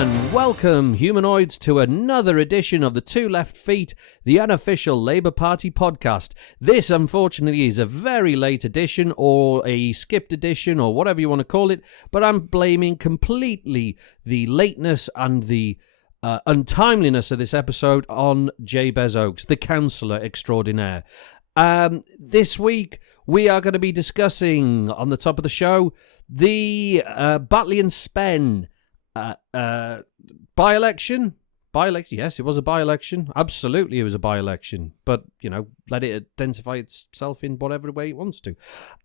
and welcome, humanoids, to another edition of the Two Left Feet, the unofficial Labour Party podcast. This, unfortunately, is a very late edition, or a skipped edition, or whatever you want to call it, but I'm blaming completely the lateness and the untimeliness of this episode on Jabez Oakes, the councillor extraordinaire. This week, we are going to be discussing, on the top of the show, the Batley Spen by-election. By-election, yes, it was a by-election. Absolutely, it was a by-election. But, you know, let it identify itself in whatever way it wants to.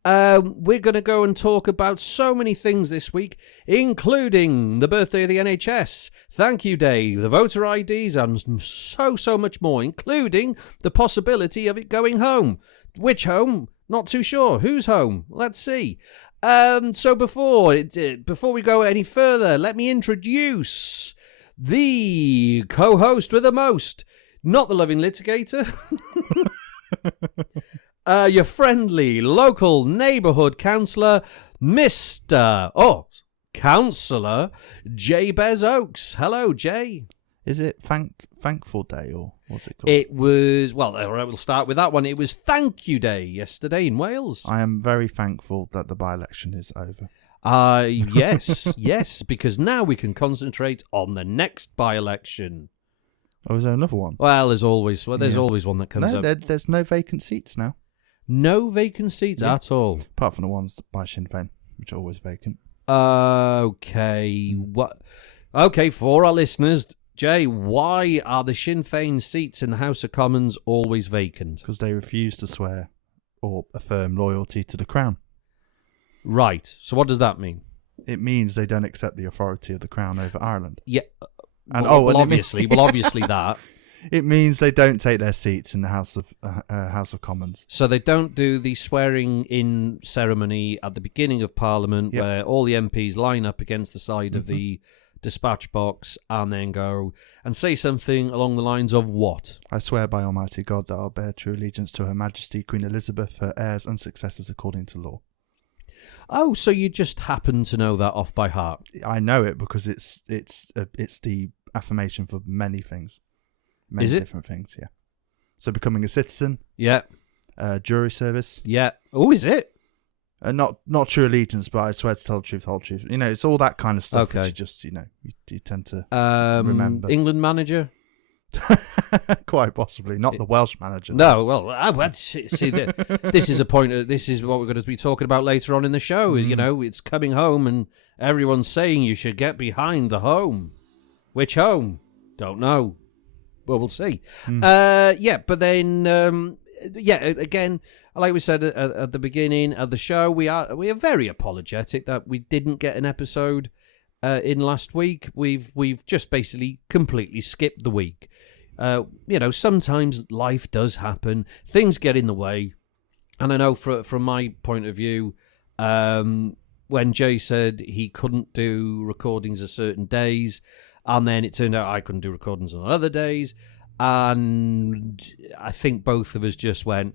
We're going to go and talk about so many things this week, including the birthday of the NHS, Thank You Day, the voter IDs, and so much more, including the possibility of it going home. Which home? Not too sure. Whose home? Let's see. So before we go any further, let me introduce the co-host with the most, not the loving litigator, your friendly local neighbourhood councillor, Councillor Jabez Oakes. Hello, Jay. Is it Thankful Day, or what's it called? It was, well, all right, we'll start with that one. It was Thank You Day yesterday in Wales. I am very thankful that the by-election is over. Yes, because now we can concentrate on the next by-election. Oh, is there another one? Well, there's always one that comes up. There's no vacant seats now. No vacant seats at all? Apart from the ones by Sinn Féin, which are always vacant. Okay. Okay, for our listeners, Jay, why are the Sinn Féin seats in the House of Commons always vacant? Because they refuse to swear or affirm loyalty to the Crown. Right. So what does that mean? It means they don't accept the authority of the Crown over Ireland. Yeah. And obviously that. It means they don't take their seats in the House of Commons. So they don't do the swearing-in ceremony at the beginning of Parliament, where all the MPs line up against the side of the dispatch box and then go and say something along the lines of what? I swear by Almighty God that I'll bear true allegiance to Her Majesty Queen Elizabeth, her heirs and successors according to law. Oh, so you just happen to know that off by heart? I know it because it's the affirmation for many things. Many different things, yeah. So becoming a citizen. Yeah. Jury service. Yeah. Oh, is it? Not true allegiance, but I swear to tell the truth, whole truth. You know, it's all that kind of stuff. Okay. Which you just, you tend to remember. England manager? Quite possibly. Not the Welsh manager. No, well, see, this is a point. This is what we're going to be talking about later on in the show. You know, it's coming home and everyone's saying you should get behind the home. Which home? Don't know. Well, we'll see. But then, again, like we said at the beginning of the show, we are very apologetic that we didn't get an episode in last week. We've just basically completely skipped the week. Sometimes life does happen. Things get in the way. And I know from my point of view, when Jay said he couldn't do recordings of certain days, and then it turned out I couldn't do recordings on other days, and I think both of us just went,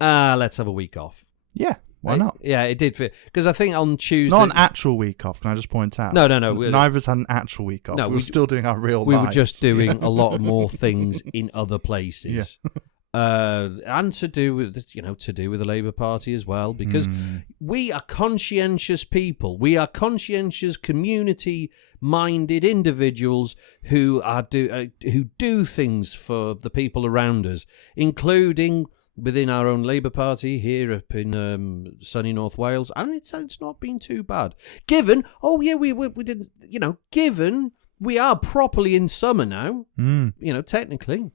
let's have a week off. Yeah, why not? Yeah, it did fit. Because I think on Tuesday... Not an actual week off, can I just point out? No. Neither of us had an actual week off. No, we were still doing our real lives. We were just doing a lot more things in other places. Yeah. And to do with the Labour Party as well, because we are conscientious people. We are conscientious, community-minded individuals who do things for the people around us, including within our own Labour Party here up in sunny North Wales, and it's not been too bad. Given, we didn't, given we are properly in summer now, technically.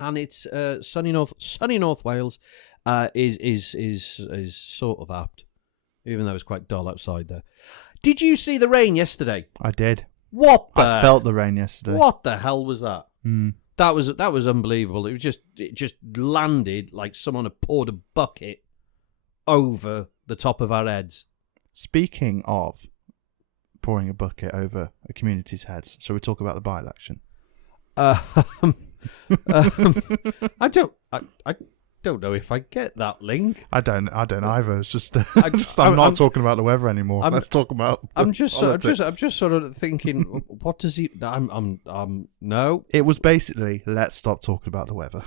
And it's sunny North Wales is sort of apt, even though it's quite dull outside there. Did you see the rain yesterday? I did. I felt the rain yesterday. What the hell was that? That was unbelievable. It just landed like someone had poured a bucket over the top of our heads. Speaking of pouring a bucket over a community's heads, shall we talk about the by-election? I don't know if I get that link. I don't either. It's just, I'm not talking about the weather anymore. Let's talk about. of thinking, what does he? No. It was basically, let's stop talking about the weather.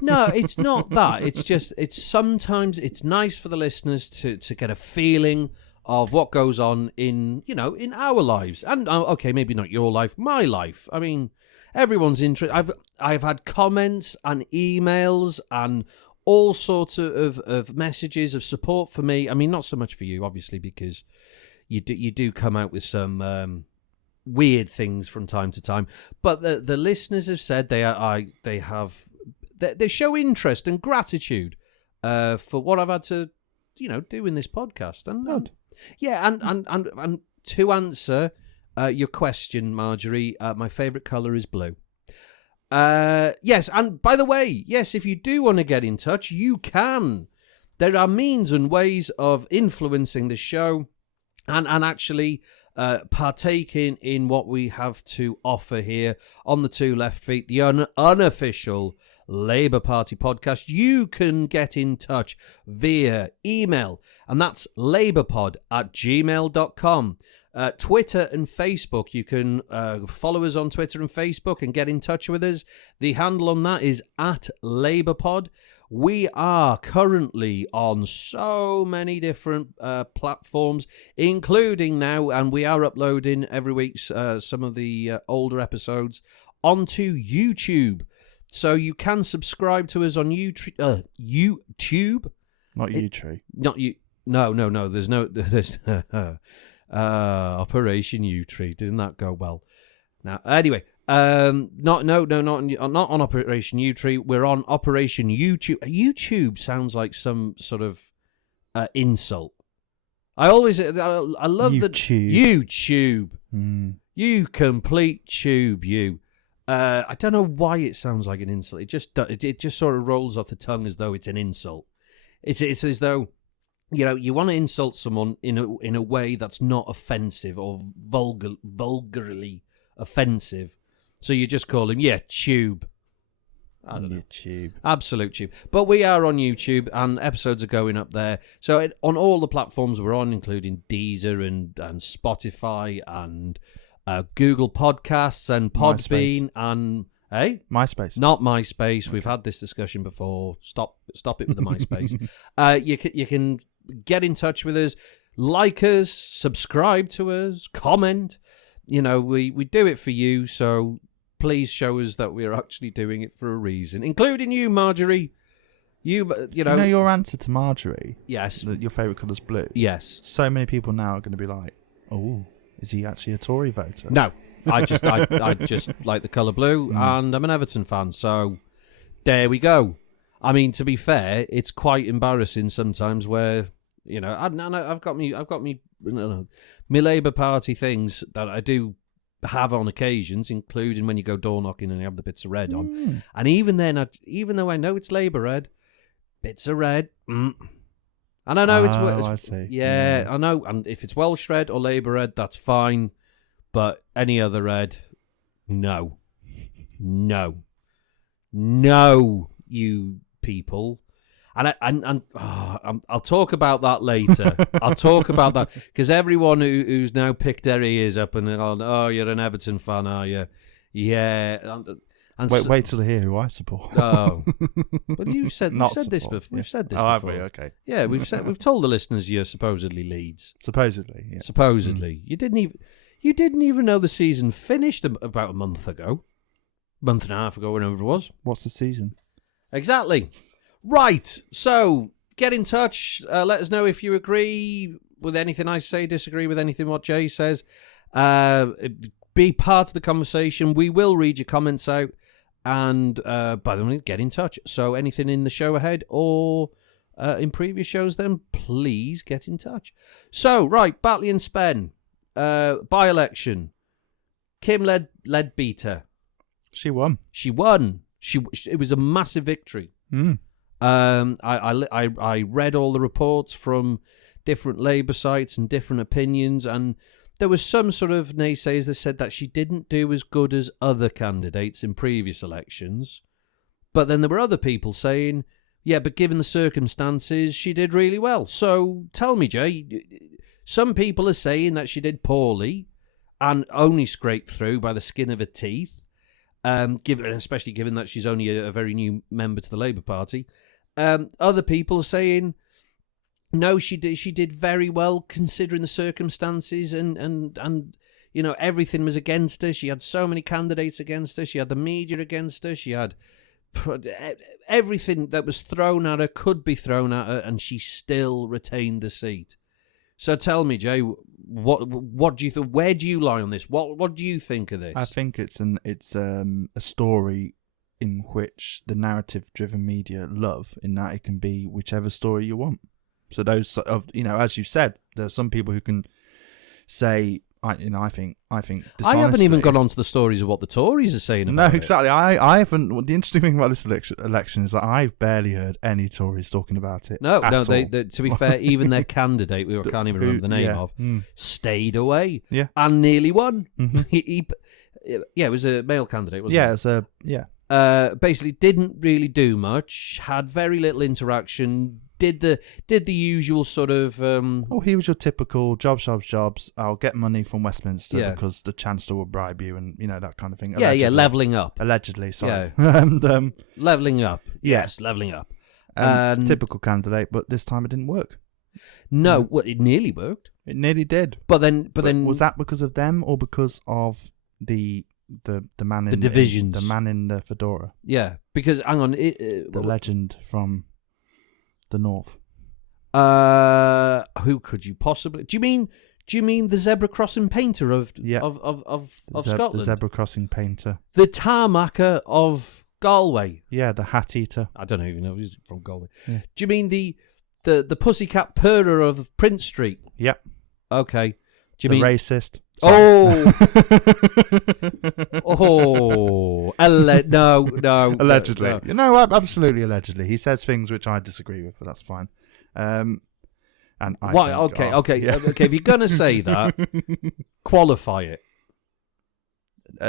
No, it's not that. It's sometimes it's nice for the listeners to get a feeling of what goes on in our lives, and okay, maybe not your life, my life. I mean, everyone's interested. I've had comments and emails and all sorts of messages of support for me. I mean, not so much for you, obviously, because you do come out with some weird things from time to time. But the listeners have said they show interest and gratitude for what I've had to do in this podcast. And and to answer your question, Marjorie, my favourite colour is blue. Yes, and by the way, yes, if you do want to get in touch, you can. There are means and ways of influencing the show and actually partaking in what we have to offer here on the Two Left Feet, the unofficial Labour Party podcast. You can get in touch via email, and that's labourpod@gmail.com. Twitter and Facebook. You can follow us on Twitter and Facebook and get in touch with us. The handle on that is @LabourPod. We are currently on so many different platforms, including now, and we are uploading every week some of the older episodes onto YouTube. So you can subscribe to us on YouTube. Not YouTube. Not you. No. There's Operation U-Tree. Didn't that go well? Now, anyway, not on Operation U-Tree. We're on Operation YouTube. YouTube sounds like some sort of insult. I love YouTube. You complete tube, you. I don't know why it sounds like an insult. It just sort of rolls off the tongue as though it's an insult. It's as though, you want to insult someone in a way that's not offensive or vulgarly offensive. So you just call him, tube. I don't know. YouTube. Absolute tube. But we are on YouTube, and episodes are going up there. So on all the platforms we're on, including Deezer and Spotify and Google Podcasts and Podbean and... Hey? MySpace. Not MySpace. Okay. We've had this discussion before. Stop it with the MySpace. You can get in touch with us, like us, subscribe to us, comment. We do it for you, so please show us that we're actually doing it for a reason, including you, Marjorie. You know your answer to Marjorie? Yes. Your favourite colour's blue? Yes. So many people now are going to be like, oh, is he actually a Tory voter? No. I just like the colour blue, and I'm an Everton fan, so there we go. I mean, to be fair, it's quite embarrassing sometimes where I've got me Labour Party things that I do have on occasions, including when you go door knocking and you have the bits of red on, and even then, even though I know it's Labour red, bits of red. And I know it's I see. Yeah, I know, and if it's Welsh red or Labour red, that's fine. But any other red, no, you people, and I'll talk about that later. I'll talk about that because everyone who's now picked their ears up and gone, oh, you're an Everton fan, are you? Yeah. And wait till I hear who I support. Oh, but you've said this before. We've said this before. Have we? Okay. Yeah, we've told the listeners you're supposedly Leeds. Supposedly, yeah. Supposedly, You didn't even know the season finished about a month and a half ago, whenever it was. What's the season? Exactly. Right. So get in touch. Let us know if you agree with anything I say, disagree with anything what Jay says. Be part of the conversation. We will read your comments out. And by the way, get in touch. So anything in the show ahead or in previous shows, then please get in touch. So, right, Batley Spen. By-election. Kim Leadbeater. She won. It was a massive victory. I read all the reports from different Labour sites and different opinions, and there was some sort of naysayers that said that she didn't do as good as other candidates in previous elections. But then there were other people saying, Yeah, but given the circumstances, she did really well. So tell me, Jay, some people are saying that she did poorly and only scraped through by the skin of her teeth, especially given that she's only a very new member to the Labour Party. Other people are saying, no, she did very well considering the circumstances and everything was against her. She had so many candidates against her. She had the media against her. She had everything that was thrown at her could be thrown at her, and she still retained the seat. So tell me, Jay, what do you think? Where do you lie on this? What do you think of this? I think it's a story in which the narrative-driven media love, in that it can be whichever story you want. So those as you said, there are some people who can say, I think dishonestly. I haven't even gone on to the stories of what the Tories are saying about it. No, exactly. I haven't. The interesting thing about this election is that I've barely heard any Tories talking about it. No. They, to be fair, even their candidate, we can't even remember the name of, stayed away. Yeah, and nearly won. Mm-hmm. It was a male candidate, wasn't it? Basically, didn't really do much. Had very little interaction. Did the usual sort of... he was your typical jobs. I'll get money from Westminster because the Chancellor will bribe you and, that kind of thing. Allegedly. levelling up. Allegedly, sorry. Yeah. And, levelling up. Yes, levelling up. Typical candidate, but this time it didn't work. No, well, it nearly worked. It nearly did. But then... Was that because of them or because of the man in... The divisions. The man in the fedora? Yeah, because, hang on... the legend from... the north. Who could you possibly? Do you mean the zebra crossing painter of Scotland? The zebra crossing painter. The tarmacker of Galway. Yeah, the hat eater. I don't even know if he's from Galway. Yeah. Do you mean the pussycat purrer of Prince Street? Yep. Okay. Do you mean racist? Sorry. No. Allegedly. No, absolutely allegedly. He says things which I disagree with, but that's fine. And I think, okay. If you're gonna say that, qualify it.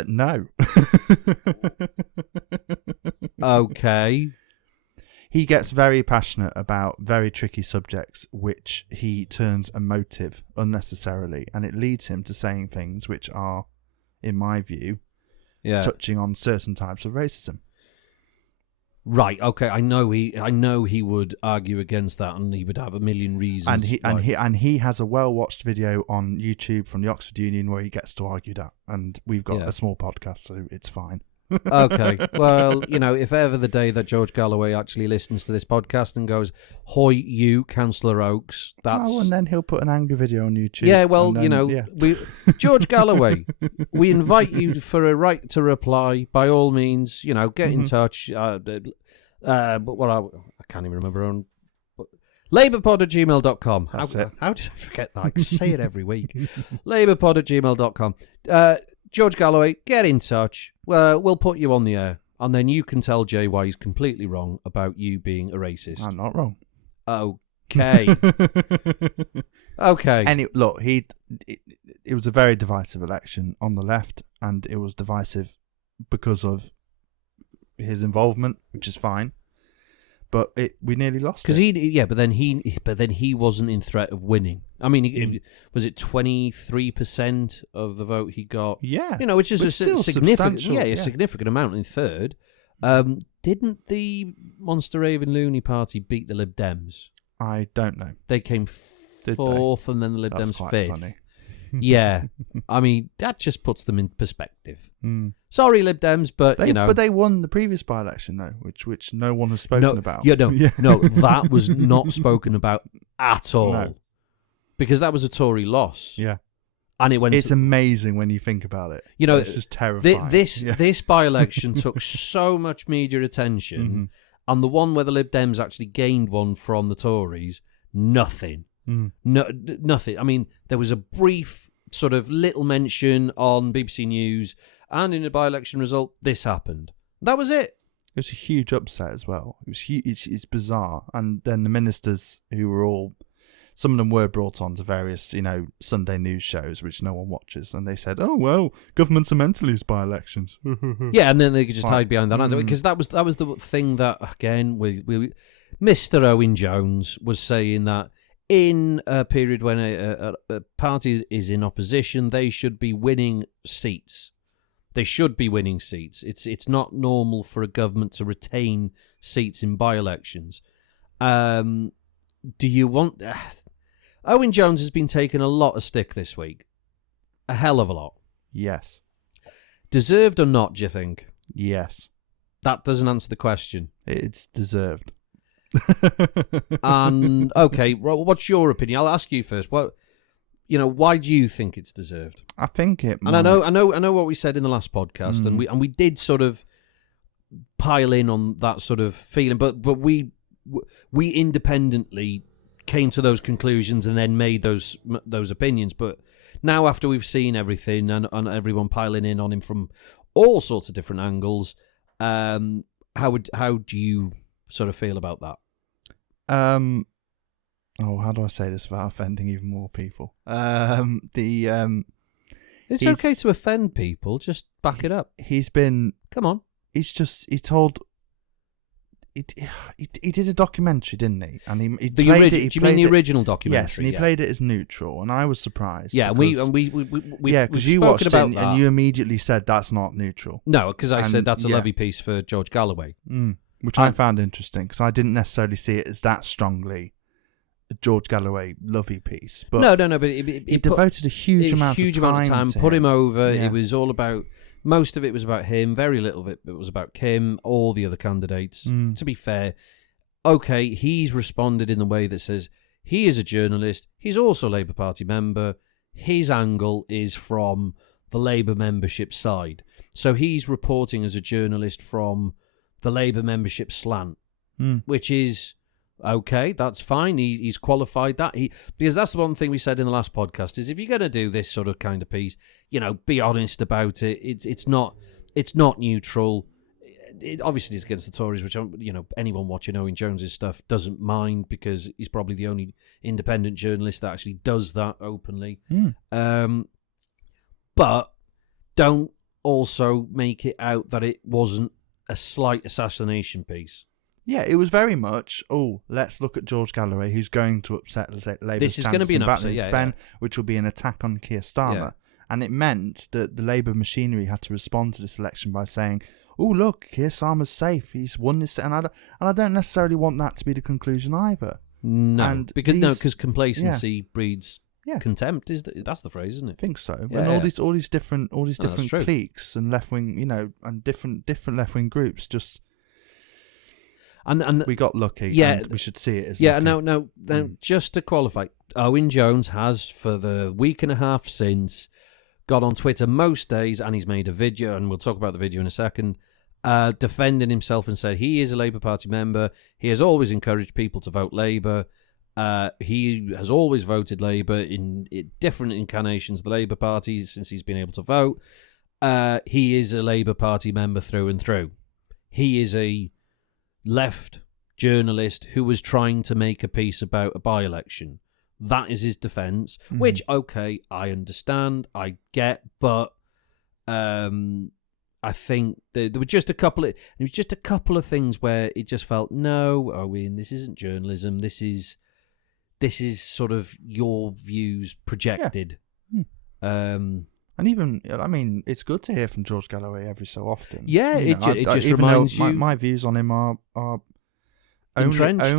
No. Okay. He gets very passionate about very tricky subjects, which he turns emotive unnecessarily, and it leads him to saying things which are, in my view, touching on certain types of racism. Right. Okay. I know he would argue against that, and he would have a million reasons. And he has a well-watched video on YouTube from the Oxford Union where he gets to argue that, and we've got a small podcast, so it's fine. Okay. Well, if ever the day that George Galloway actually listens to this podcast and goes, "Hoy, you, Cllr Oakes," that's... Oh, and then he'll put an angry video on YouTube. Yeah, well, George Galloway, we invite you for a right to reply. By all means, get in touch. But I can't even remember. LabourPod@gmail.com. How did I forget that? I say it every week. LabourPod@gmail.com. George Galloway, get in touch. We'll put you on the air, and then you can tell Jay why he's completely wrong about you being a racist. I'm not wrong. Okay. Okay. And look, it was a very divisive election on the left, and it was divisive because of his involvement, which is fine. But we nearly lost it. But then he wasn't in threat of winning. I mean, was it 23% of the vote he got? Yeah, which is a significant amount in third. Didn't the Monster Raven Looney Party beat the Lib Dems? I don't know. They came fourth, and then the Lib Dems fifth. Funny. Yeah, I mean that just puts them in perspective. Sorry, Lib Dems, but but they won the previous by-election though, which no one has spoken about. No, that was not spoken about at all, because that was a Tory loss. Yeah, and it's amazing when you think about it. It's just terrifying. This by-election took so much media attention, and the one where the Lib Dems actually gained one from the Tories, nothing. No, nothing. I mean, there was a brief sort of little mention on BBC News, and in the by-election result, this happened. That was it. It was a huge upset as well. It was huge. It's bizarre. And then the ministers, who were some of them were brought on to various, Sunday news shows, which no one watches, and they said, "Oh well, governments are meant to lose by-elections." Yeah, and then they could just hide behind that answer, because that was the thing that, again, we Mr. Owen Jones was saying that in a period when a party is in opposition, they should be winning seats. They should be winning seats. It's not normal for a government to retain seats in by-elections. Do you want... Owen Jones has been taking a lot of stick this week. A hell of a lot. Yes. Deserved or not, do you think? Yes. That doesn't answer the question. It's deserved. And, okay, what's your opinion? I'll ask you first. Why do you think it's deserved? I think it might. And I know what we said in the last podcast, and we did sort of pile in on that sort of feeling, but we independently came to those conclusions and then made those opinions. But now, after we've seen everything and everyone piling in on him from all sorts of different angles, how do you sort of feel about that? How do I say this without offending even more people? It's okay to offend people. Just back it up. Come on. He did a documentary, didn't he? And he played it. Do you mean the original documentary? Yes, and he played it as neutral, and I was surprised. Yeah, because you watched it and you immediately said that's not neutral. No, because I said that's a lovely piece for George Galloway, which I found interesting because I didn't necessarily see it as that strongly a George Galloway lovey piece. But no, but he devoted a huge amount of time. Put him over. Yeah. It was all about. Most of it was about him. Very little of it was about Kim, all the other candidates. To be fair, okay, he's responded in the way that says he is a journalist. He's also a Labour Party member. His angle is from the Labour membership side. So he's reporting as a journalist from the Labour membership slant, which is... okay, that's fine. He's qualified that. Because that's the one thing we said in the last podcast is if you're going to do this sort of kind of piece, be honest about it. It's not neutral. It obviously is against the Tories, which anyone watching Owen Jones's stuff doesn't mind because he's probably the only independent journalist that actually does that openly. But don't also make it out that it wasn't a slight assassination piece. Yeah, it was very much, let's look at George Galloway, who's going to upset Labour's this is going to be an Batley Spen, which will be an attack on Keir Starmer. Yeah. And it meant that the Labour machinery had to respond to this election by saying, look, Keir Starmer's safe. He's won this. And I don't necessarily want that to be the conclusion either. No, because complacency breeds contempt. That's the phrase, isn't it? I think so. Yeah, and all these different cliques and left wing, and different left wing groups just... And we got lucky. And we should see it as lucky. Now, just to qualify, Owen Jones has for the week and a half since got on Twitter most days, and he's made a video, and we'll talk about the video in a second, defending himself and said he is a Labour Party member. He has always encouraged people to vote Labour. He has always voted Labour in different incarnations of the Labour Party since he's been able to vote. He is a Labour Party member through and through. He is a left journalist who was trying to make a piece about a by-election. That is his defence, which, okay, I understand, I get, but I think there were just a couple of things where it just felt, no, Owen, this isn't journalism, this is sort of your views projected. Yeah. And even, it's good to hear from George Galloway every so often. Yeah, it just reminds you... My views on him are entrenched?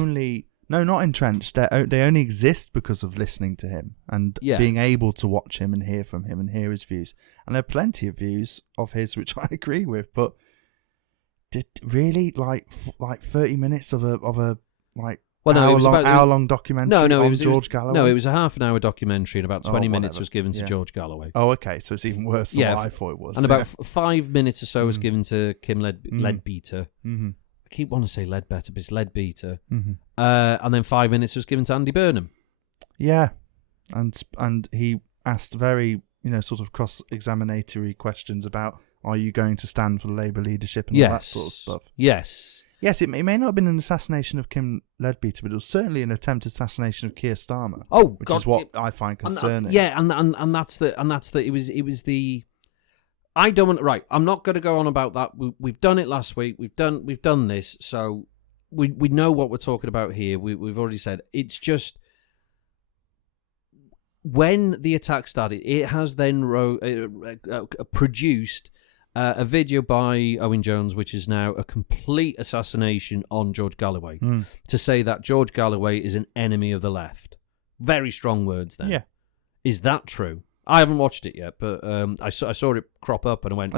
Not entrenched. They only exist because of listening to him and being able to watch him and hear from him and hear his views. And there are plenty of views of his which I agree with, but did really like 30 minutes of a hour-long documentary on George Galloway? No, it was a half-an-hour documentary and about 20 minutes was given to George Galloway. Oh, okay, so it's even worse than what I thought it was. And about 5 minutes or so was given to Kim Leadbeater. I keep wanting to say Leadbetter, but it's Leadbeater. And then 5 minutes was given to Andy Burnham. Yeah, and he asked very, sort of cross-examinatory questions about, are you going to stand for the Labour leadership and all that sort of stuff? Yes, it may not have been an assassination of Kim Leadbeater, but it was certainly an attempted assassination of Keir Starmer. Which is what I find concerning. And that's the it was the. I don't want. Right, I'm not going to go on about that. We've done it last week. We've done this. So we know what we're talking about here. We've already said it's just when the attack started, it has then produced a video by Owen Jones, which is now a complete assassination on George Galloway, to say that George Galloway is an enemy of the left. Very strong words then. Yeah. Is that true? I haven't watched it yet, but I saw it crop up and I went,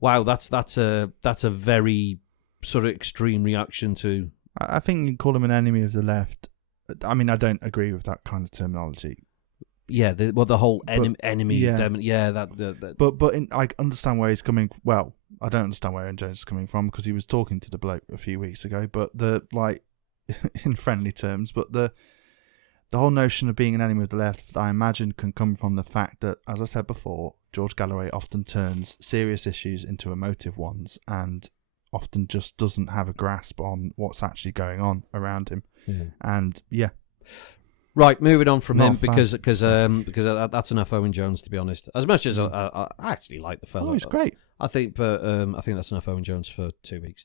wow, that's a very sort of extreme reaction to... I think you call him an enemy of the left. I mean, I don't agree with that kind of terminology. Yeah, the whole enemy. Yeah. That. But I understand where he's coming. Well, I don't understand where Owen Jones is coming from because he was talking to the bloke a few weeks ago. But in friendly terms. But the whole notion of being an enemy of the left, I imagine, can come from the fact that, as I said before, George Galloway often turns serious issues into emotive ones, and often just doesn't have a grasp on what's actually going on around him. Yeah. And yeah. Right, moving on from him because that's enough Owen Jones, to be honest. As much as I actually like the fellow. Oh, he's great. I think that's enough Owen Jones for 2 weeks.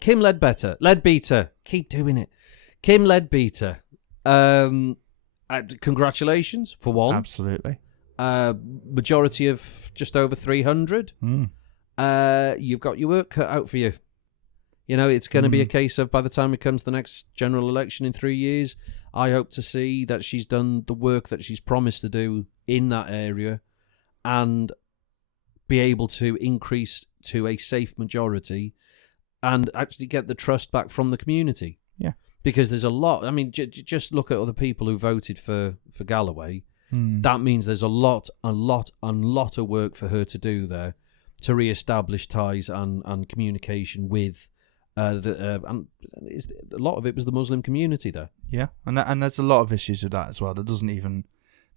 Kim Leadbeater, keep doing it. Kim Leadbeater, congratulations for one. Absolutely. Majority of just over 300. You've got your work cut out for you. You know, it's going to be a case of by the time it comes to the next general election in 3 years, I hope to see that she's done the work that she's promised to do in that area and be able to increase to a safe majority and actually get the trust back from the community. Yeah. Because there's a lot. I mean, just look at other people who voted for Galloway. That means there's a lot of work for her to do there to re-establish ties and communication with and a lot of it was the Muslim community there. Yeah, and there's a lot of issues with that as well. That doesn't even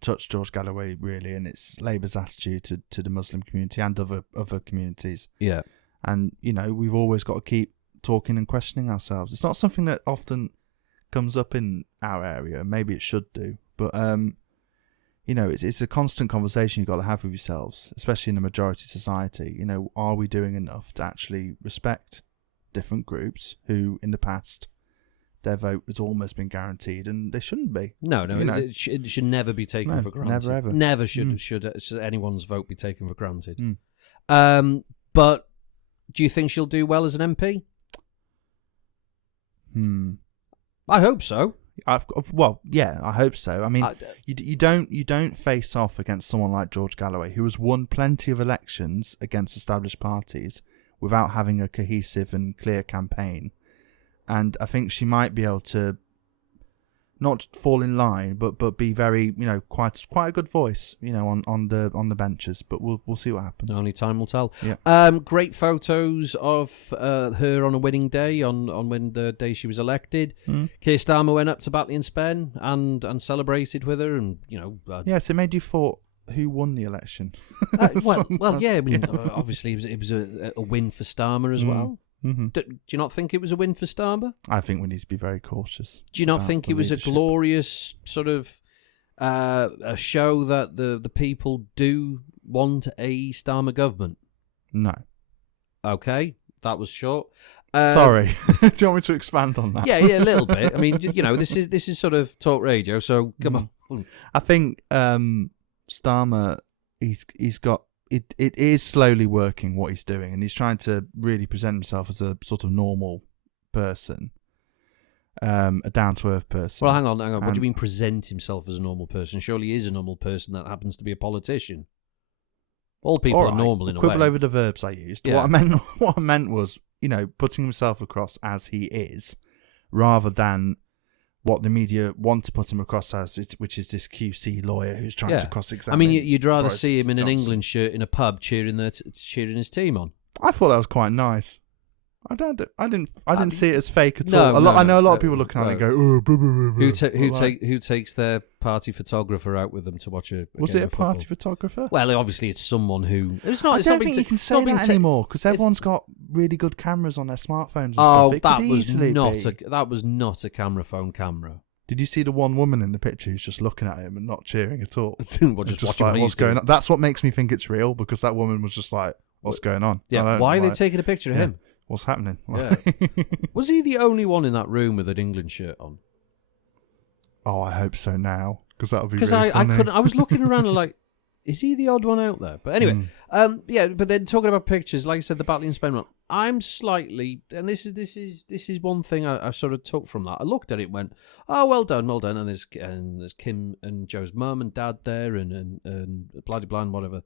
touch George Galloway really, and it's Labour's attitude to the Muslim community and other communities. Yeah, and you know we've always got to keep talking and questioning ourselves. It's not something that often comes up in our area. Maybe it should do, but you know, it's a constant conversation you've got to have with yourselves, especially in a majority society. You know, are we doing enough to actually respect different groups who, in the past, their vote has almost been guaranteed, and they shouldn't be. No, it should never be taken for granted. Never ever. Never should anyone's vote be taken for granted. But do you think she'll do well as an MP? I hope so. Well, yeah, I hope so. I mean, you don't face off against someone like George Galloway, who has won plenty of elections against established parties without having a cohesive and clear campaign. And I think she might be able to not fall in line, but be very, you know, quite a good voice, you know, on the benches. But we'll see what happens. Only time will tell. Yeah. Great photos of her on a winning day, on when the day she was elected. Keir Starmer went up to Batley Spen and celebrated with her, and you know. Yes, it made you thought, who won the election? Yeah. I mean, obviously it was a win for Starmer as well. Do you not think it was a win for Starmer? I think we need to be very cautious. Do you not think it was a glorious sort of a show that the people do want a Starmer government? No. Okay, that was short. Sorry. Do you want me to expand on that? Yeah, a little bit. I mean, you know, this is sort of talk radio, so come on. I think Starmer, he's got it is slowly working what he's doing, and he's trying to really present himself as a sort of normal person, a down to earth person. Well, hang on. What do you mean present himself as a normal person? Surely he is a normal person that happens to be a politician. All people are normal in a way. Quibble over the verbs I used. Yeah. What I meant was, you know, putting himself across as he is, rather than what the media want to put him across as, which is this QC lawyer who's trying to cross-examine. I mean, you'd rather Boris see him in an Johnson. England shirt in a pub cheering his team on. I thought that was quite nice. I didn't see it as fake at No, all. no, I know a lot of people looking at it and go, oh, blah, blah, blah, blah. Who takes their party photographer out with them to watch a Was game it a of football? party photographer? Well, obviously it's someone who. It's not. I It's don't not think being you can it's say not being that anymore because everyone's got really good cameras on their smartphones and stuff. It that could was easily not be. that was not a camera phone camera. Did you see the one woman in the picture who's just looking at him and not cheering at all? Well, just watching like, what what's he's doing. going on? That's what makes me think it's real, because that woman was just like, what's going on? Yeah, why are they taking a picture of him? What's happening? Yeah. Was he the only one in that room with an England shirt on? Oh, I hope so now, because that would be Because really funny. I couldn't. I was looking around and like, is he the odd one out there? But anyway, yeah. But then talking about pictures, like I said, the Batley Spen one, I'm slightly, and this is one thing I sort of took from that. I looked at it, and went, oh, well done, and there's Kim and Joe's mum and dad there, and bloody blind whatever.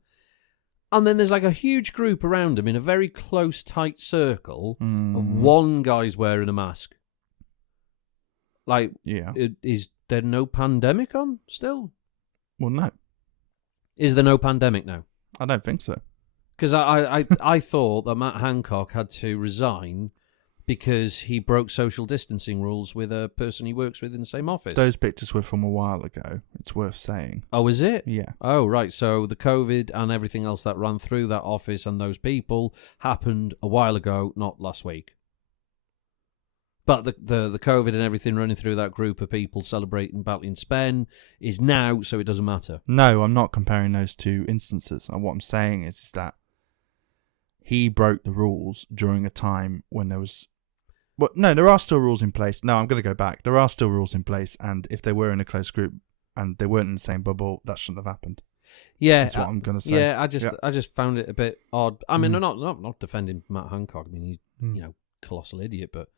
And then there's like a huge group around him in a very close, tight circle, and one guy's wearing a mask. Like, is there no pandemic on still? Well, no. Is there no pandemic now? I don't think so. Because I thought that Matt Hancock had to resign because he broke social distancing rules with a person he works with in the same office. Those pictures were from a while ago. It's worth saying. Oh, is it? Yeah. Oh, right. So the COVID and everything else that ran through that office and those people happened a while ago, not last week. But the COVID and everything running through that group of people celebrating Batley Spen is now, so it doesn't matter. No, I'm not comparing those two instances. And what I'm saying is that he broke the rules during a time when there was... Well, no, there are still rules in place. No, I'm going to go back. There are still rules in place, and if they were in a close group and they weren't in the same bubble, that shouldn't have happened. Yeah, that's what I'm going to say. Yeah, I just found it a bit odd. I mean, I'm not defending Matt Hancock. I mean, he's colossal idiot, but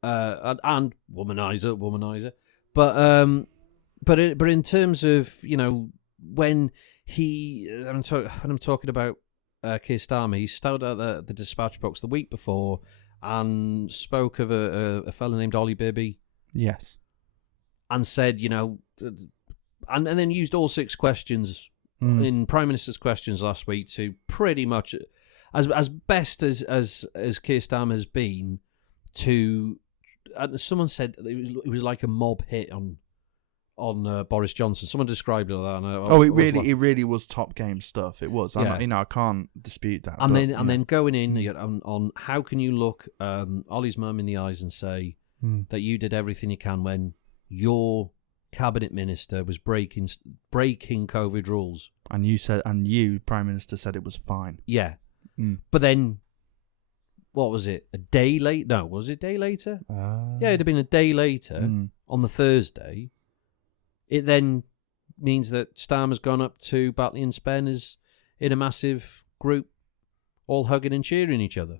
and womanizer. But in terms of when I'm talking about Keir Starmer, he started at the dispatch box the week before and spoke of a fella named Ollie Bibby. Yes, and said and then used all 6 questions in Prime Minister's questions last week to pretty much as best as Keir Starmer has been to. Someone said it was like a mob hit on Boris Johnson. Someone described it like that. It really was top game stuff. It was. Yeah. I can't dispute that. And then going in on how can you look Ollie's mum in the eyes and say that you did everything you can when your cabinet minister was breaking COVID rules, and you Prime Minister said it was fine. Yeah, but then. What was it? A day late? No, was it a day later? Yeah, it'd have been a day later on the Thursday. It then means that Starmer's gone up to Batley Spen as in a massive group, all hugging and cheering each other.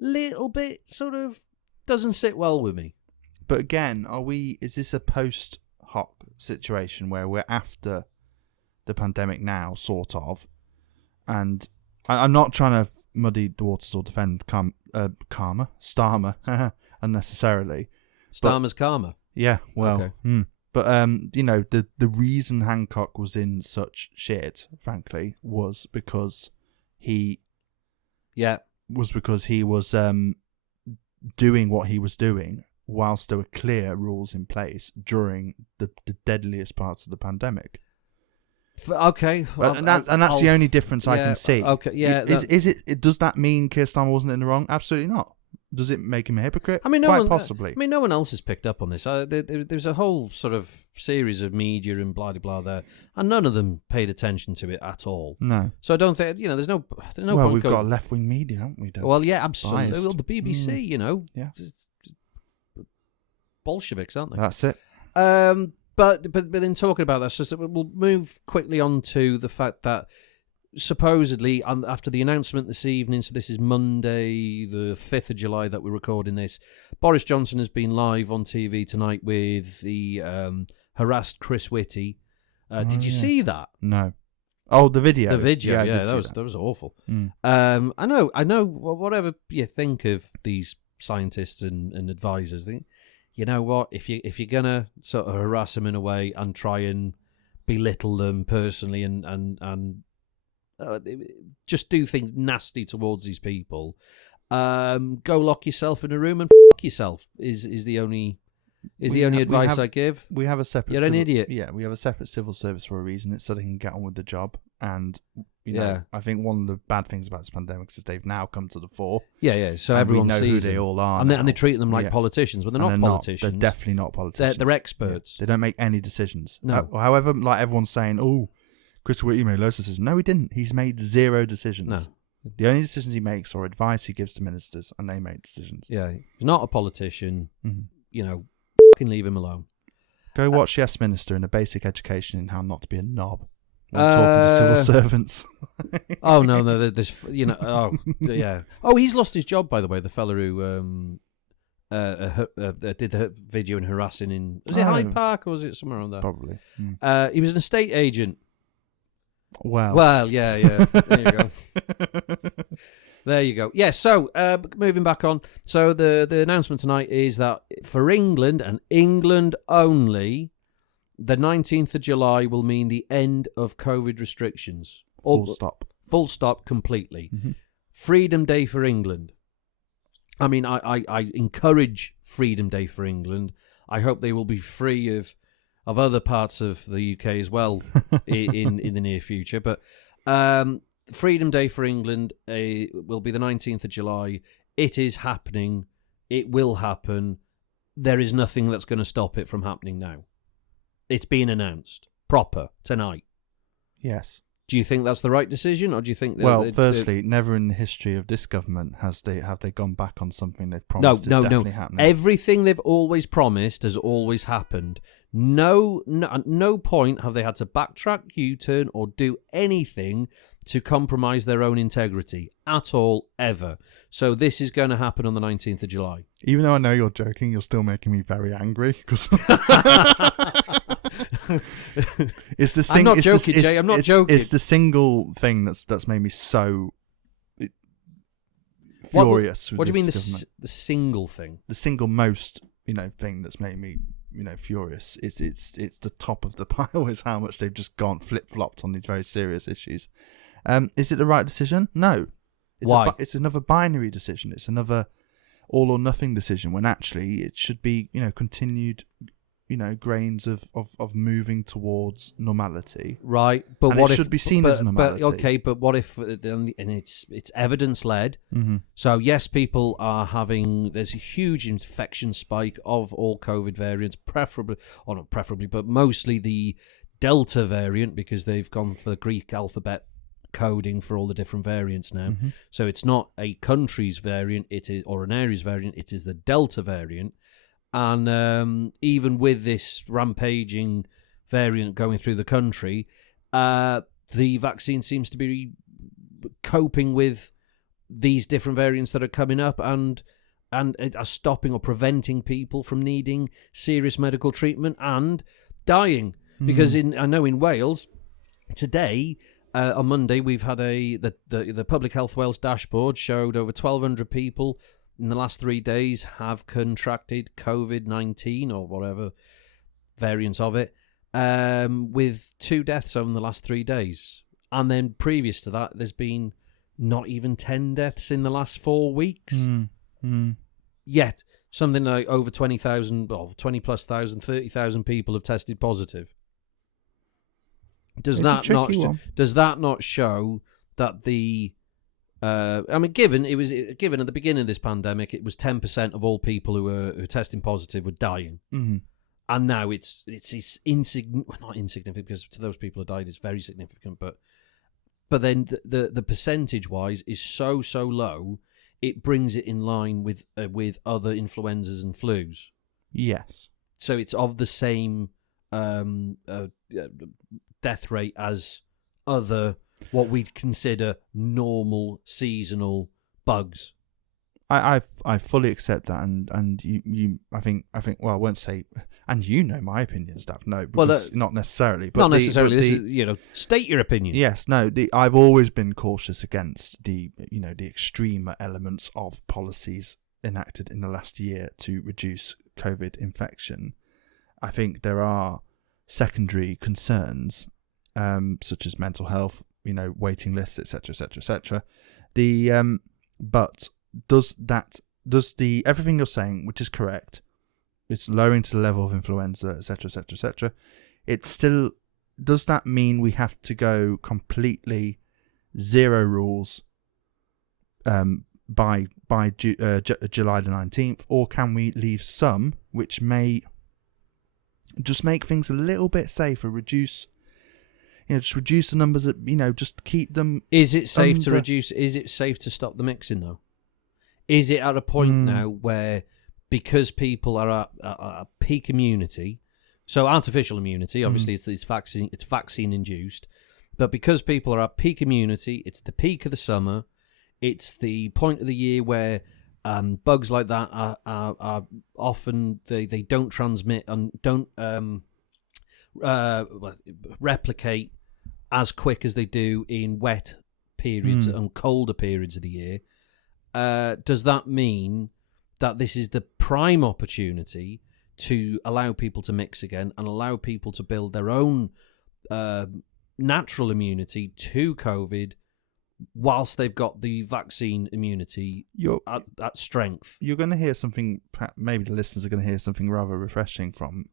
Little bit sort of doesn't sit well with me. But again, is this a post hoc situation where we're after the pandemic now, sort of, and I'm not trying to muddy the waters or defend Starmer unnecessarily. Starmer's karma. Yeah, well, okay. But the reason Hancock was in such shit, frankly, was because he was doing what he was doing whilst there were clear rules in place during the deadliest parts of the pandemic. Okay, well, and that's the only difference I can see. Okay, yeah. Does that mean Keir Starmer wasn't in the wrong? Absolutely not. Does it make him a hypocrite? I mean, possibly. I mean, no one else has picked up on this. There's a whole sort of series of media and blah blah there, and none of them paid attention to it at all. No. So I don't think there's no. Well, point we've got left wing media, haven't we? Well, yeah, absolutely. Biased. Well, the BBC, yeah, Bolsheviks, aren't they? That's it. But in talking about that, so we'll move quickly on to the fact that supposedly after the announcement this evening, so this is Monday the 5th of July that we're recording this, Boris Johnson has been live on TV tonight with the harassed Chris Whitty. Did you see that? No. Oh, the video. The video, yeah, that was awful. I know. Whatever you think of these scientists and advisors, you know what? If you're gonna sort of harass them in a way and try and belittle them personally and just do things nasty towards these people, go lock yourself in a room and f*** yourself is the only advice I give. We have a separate. You're an idiot. Yeah, we have a separate civil service for a reason. It's so they can get on with the job. And I think one of the bad things about this pandemic is they've now come to the fore. Yeah. So everyone knows sees who they all are, and they treat them like politicians. Well, they're not politicians. They're definitely not politicians. They're experts. Yeah. They don't make any decisions. No. However, like everyone's saying, Chris Whitty made loads of decisions. No, he didn't. He's made 0 decisions. No. The only decisions he makes or advice he gives to ministers, and they make decisions. Yeah, he's not a politician. Mm-hmm. You know, fucking leave him alone. Go watch Yes Minister in a basic education in how not to be a knob when talking to civil servants. Oh no, this Oh yeah. Oh, he's lost his job, by the way. The fella who did the video and harassing in was it Hyde Park or was it somewhere around there? Probably. He was an estate agent. Well, yeah. There you go. There you go. Yeah, so moving back on. So the announcement tonight is that for England and England only, the 19th of July will mean the end of COVID restrictions. Full stop. Full stop completely. Mm-hmm. Freedom Day for England. I mean, I encourage Freedom Day for England. I hope they will be free of other parts of the UK as well in the near future. But Freedom Day for England will be the 19th of July. It is happening. It will happen. There is nothing that's going to stop it from happening now. It's been announced. Proper. Tonight. Yes. Do you think that's the right decision, or do you think... Firstly, never in the history of this government have they gone back on something they've promised is definitely happening. Everything they've always promised has always happened. No, at no point have they had to backtrack, U-turn, or do anything to compromise their own integrity at all, ever. So this is going to happen on the 19th of July. Even though I know you're joking, you're still making me very angry. Cause I'm not joking, Jay. I'm not joking. It's the single thing that's made me so furious. What do you mean the single thing? The single most thing that's made me furious. It's the top of the pile is how much they've just gone flip-flopped on these very serious issues. Is it the right decision? No. Why? It's another binary decision. It's another all or nothing decision when actually it should be, continued, grains of moving towards normality. Right. But and what it if, should be seen as normality. But what if, and it's evidence-led. Mm-hmm. So yes, people are there's a huge infection spike of all COVID variants, not preferably, but mostly the Delta variant, because they've gone for the Greek alphabet coding for all the different variants now. Mm-hmm. So it's not a country's variant, or an area's variant, it is the Delta variant. And even with this rampaging variant going through the country, the vaccine seems to be coping with these different variants that are coming up and are stopping or preventing people from needing serious medical treatment and dying. Because I know in Wales today, on Monday, we've had the Public Health Wales dashboard showed over 1,200 people in the last 3 days have contracted COVID-19 or whatever variants of it, with 2 deaths over the last 3 days. And then previous to that, there's been not even 10 deaths in the last 4 weeks. Yet, something like over 20,000, 20 plus thousand, 30,000 people have tested positive. Does that not show that the given at the beginning of this pandemic, it was 10% of all people who were testing positive were dying, and now it's not insignificant, because to those people who died it's very significant, but then the percentage wise is so low, it brings it in line with other influenzas and flus. Yes. So it's of the same death rate as other what we'd consider normal seasonal bugs. I fully accept that, and you I think well, I won't say, and my opinion, Staff. No, because not necessarily. But not necessarily. State your opinion. Yes, no. I've always been cautious against the extreme elements of policies enacted in the last year to reduce COVID infection. I think there are secondary concerns, such as mental health, waiting lists, etc., etc., etc. But does everything you're saying, which is correct, it's lowering to the level of influenza, etc., etc., etc. It's still, does that mean we have to go completely zero rules by July the 19th, or can we leave some which may just make things a little bit safer, reduce just reduce the numbers. Just keep them. Is it safe to under- reduce? Is it safe to stop the mixing though? Is it at a point now where, because people are at a peak immunity, so artificial immunity, obviously it's vaccine induced, but because people are at peak immunity, it's the peak of the summer, it's the point of the year where bugs like that are often they don't transmit and don't replicate as quick as they do in wet periods and colder periods of the year. Does that mean that this is the prime opportunity to allow people to mix again and allow people to build their own natural immunity to COVID whilst they've got the vaccine immunity at strength? You're going to hear something, maybe the listeners are going to hear something rather refreshing from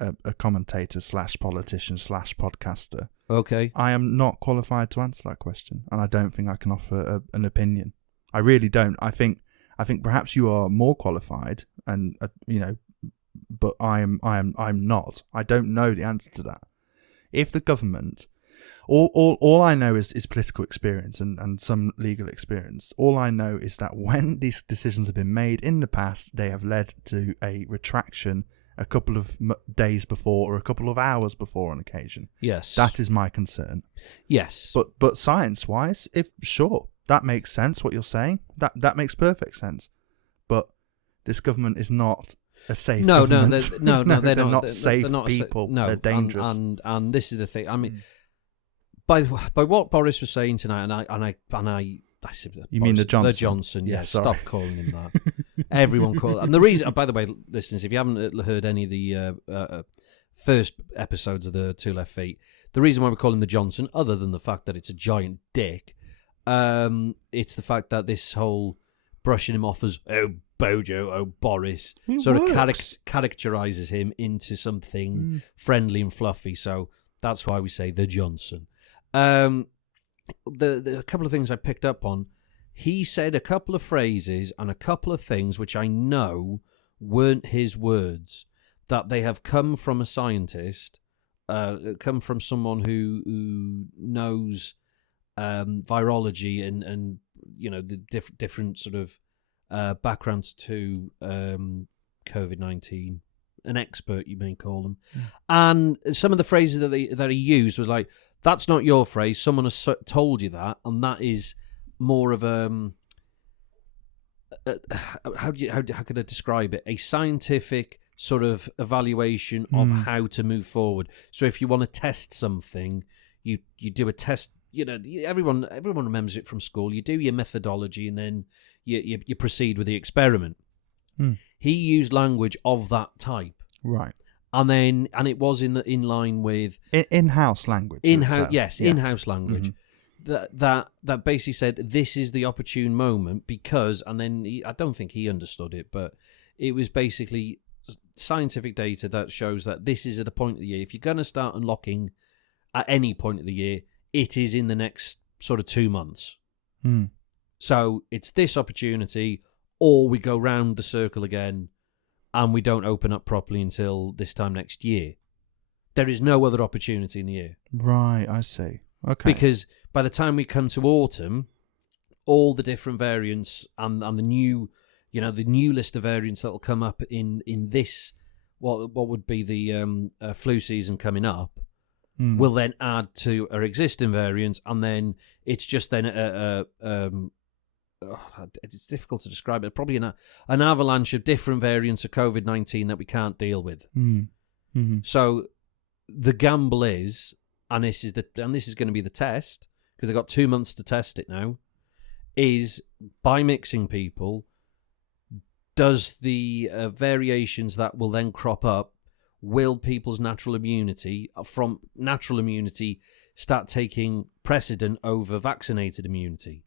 a commentator / politician / podcaster. Okay. I am not qualified to answer that question, and I don't think I can offer an opinion. I really don't. I think perhaps you are more qualified, and but I'm not. I don't know the answer to that. If the government, all I know is political experience and some legal experience. All I know is that when these decisions have been made in the past, they have led to a retraction a couple of days before or a couple of hours before on occasion. Yes. That is my concern. Yes. But science-wise, sure, that makes sense, what you're saying. That makes perfect sense. But this government is not a safe government. No, they're not safe people. No, they're dangerous. And this is the thing. I mean, by what Boris was saying tonight, I said, you mean the Johnson? The Johnson, yeah. Stop calling him that. Everyone call. And the reason, by the way, listeners, if you haven't heard any of the first episodes of the Two Left Feet, the reason why we call him the Johnson, other than the fact that it's a giant dick, it's the fact that this whole brushing him off as Bojo, Boris, sort of characterizes him into something friendly and fluffy. So that's why we say the Johnson. The couple of things I picked up on, he said a couple of phrases and a couple of things which I know weren't his words, that they have come from a scientist, come from someone who knows virology and the different sort of backgrounds to COVID-19, an expert you may call them. And some of the phrases that he used was like, that's not your phrase, someone has told you that, and that is more of how could I describe it? A scientific sort of evaluation of how to move forward. So if you want to test something, you do a test. Everyone remembers it from school. You do your methodology, and then you proceed with the experiment. He used language of that type, right? And it was in line with in-house language. In-house language. That basically said this is the opportune moment because, and then I don't think he understood it, but it was basically scientific data that shows that this is at the point of the year. If you're going to start unlocking at any point of the year, it is in the next sort of 2 months. So it's this opportunity, or we go round the circle again and we don't open up properly until this time next year. There is no other opportunity in the year. Right, I see. Okay. Because by the time we come to autumn, all the different variants and the new, the new list of variants that will come up in this, what would be the flu season coming up, will then add to our existing variants, and then it's just then it's difficult to describe it. Probably an avalanche of different variants of COVID-19 that we can't deal with. So the gamble is, and this is going to be the test, because they've got 2 months to test it now, is by mixing people, does the variations that will then crop up, will people's natural immunity start taking precedent over vaccinated immunity?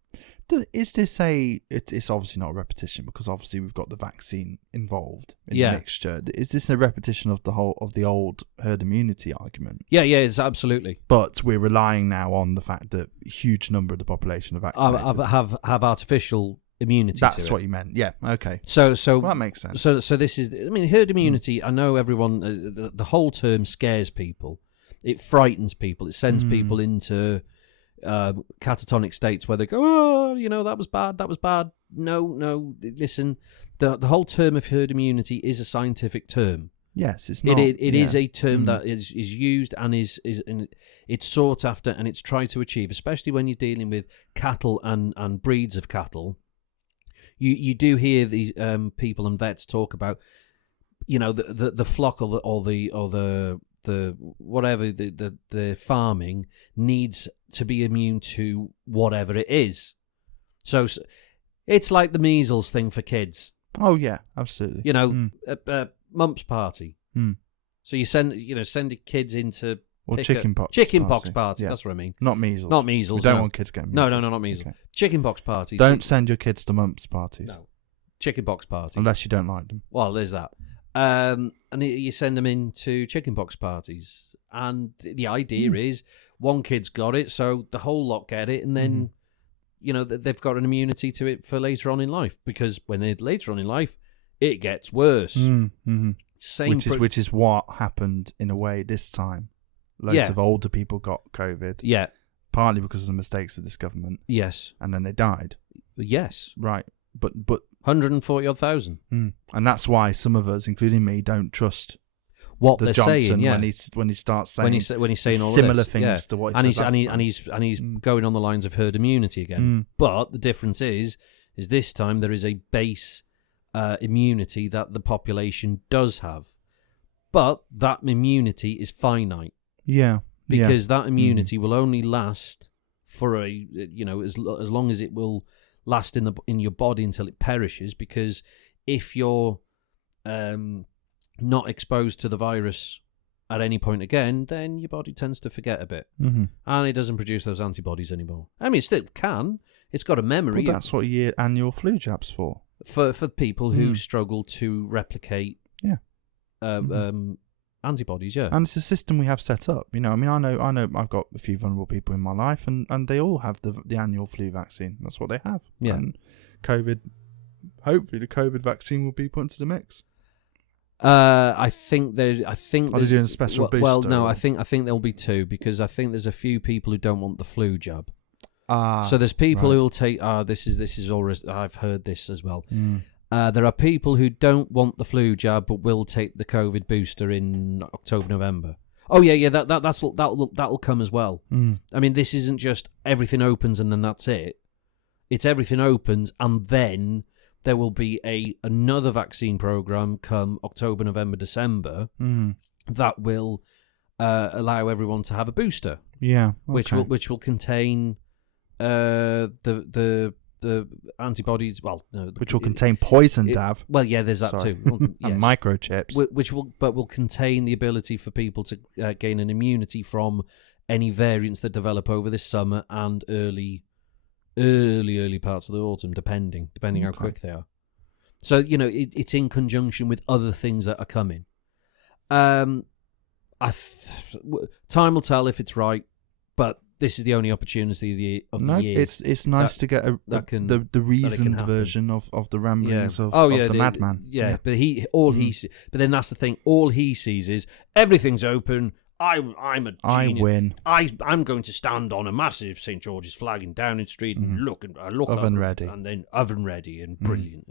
Is this it's obviously not a repetition, because obviously we've got the vaccine involved in the mixture. Is this a repetition of the old herd immunity argument? Yeah, it's absolutely. But we're relying now on the fact that a huge number of the population are vaccinated. Have artificial immunity. That's what you meant. Yeah. Okay. So well, that makes sense. So this is. I mean, herd immunity. I know everyone. The whole term scares people. it frightens people. It sends people into catatonic states where they go, oh, that was bad, that was bad. No, listen, the whole term of herd immunity is a scientific term. Yes, it's not. It is a term that is used and is it's sought after, and it's tried to achieve, especially when you're dealing with cattle and breeds of cattle. You do hear these people and vets talk about, the flock or the whatever the farming needs to be immune to whatever it is. So it's like the measles thing for kids. Oh yeah, absolutely. Mumps party. So you send your kids into chickenpox party. Yeah. That's what I mean. Not measles. Not measles. We don't want kids getting measles. No, not measles. Okay. Chickenpox parties. Don't send your kids to mumps parties. No. Chickenpox parties. Unless you don't like them. Well, there's that. And you send them into chickenpox parties, and the idea is one kid's got it, so the whole lot get it, and then they've got an immunity to it for later on in life, because when they're later on in life, it gets worse. Which is what happened in a way this time. Loads of older people got COVID. Yeah. Partly because of the mistakes of this government. Yes. And then they died. Yes. Right. But 140,000. And that's why some of us, including me, don't trust what the they're Johnson saying. when he starts saying when he's saying all similar this, things to what he said. And he's going on the lines of herd immunity again. But the difference is this time there is a base immunity that the population does have, but that immunity is finite. Yeah. Because that immunity will only last for as long as it will last in your body until it perishes. Because if you're not exposed to the virus at any point again, then your body tends to forget a bit, and it doesn't produce those antibodies anymore. I mean, it still can. It's got a memory. Well, that's what your annual flu jab's for people who struggle to replicate. Antibodies, yeah. And it's a system we have set up. I know I've got a few vulnerable people in my life, and they all have the annual flu vaccine. That's what they have. Yeah. And hopefully the COVID vaccine will be put into the mix. I think they're doing a special booster. Well, no, I think there'll be two, because I think there's a few people who don't want the flu jab. So there's people who will take. This is already. I've heard this as well. There are people who don't want the flu jab but will take the COVID booster in October, November. Oh yeah, that'll come as well. I mean, this isn't just everything opens and then that's it. It's everything opens and then there will be another vaccine program come October, November, December that will allow everyone to have a booster. Yeah, okay. which will contain the antibodies. Well, no, which will contain poison, Dav. Well, yeah, there's that too. Well, yes. And microchips, which will contain the ability for people to gain an immunity from any variants that develop over this summer and early parts of the autumn, depending how quick they are. So it's in conjunction with other things that are coming. Time will tell if it's right, but this is the only opportunity of the year. It's nice to get the reasoned version of the ramblings of the madman. Yeah, but but then that's the thing. All he sees is everything's open. I'm a genius. I win. I'm going to stand on a massive St. George's flag in Downing Street and look oven ready, and then oven ready and brilliant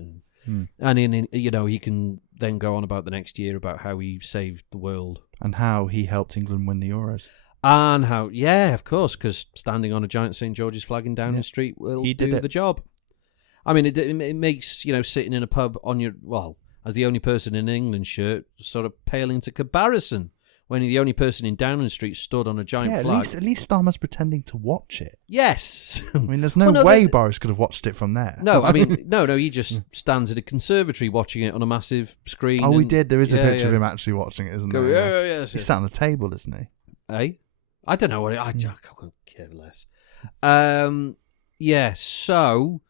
and he can then go on about the next year about how he saved the world and how he helped England win the Euros. And how, of course, because standing on a giant St. George's flag in Downing Street will do the job. I mean, it makes, sitting in a pub as the only person in an England shirt sort of pale into comparison when you're the only person in Downing Street stood on a giant flag. At least Starmer's pretending to watch it. Yes. I mean, there's no way Boris could have watched it from there. No, I mean, no, he just stands at a conservatory watching it on a massive screen. Oh, we did. There is a picture of him actually watching it, isn't there? Yeah. He's sat on the table, isn't he? Hey? I don't know what I couldn't care less. So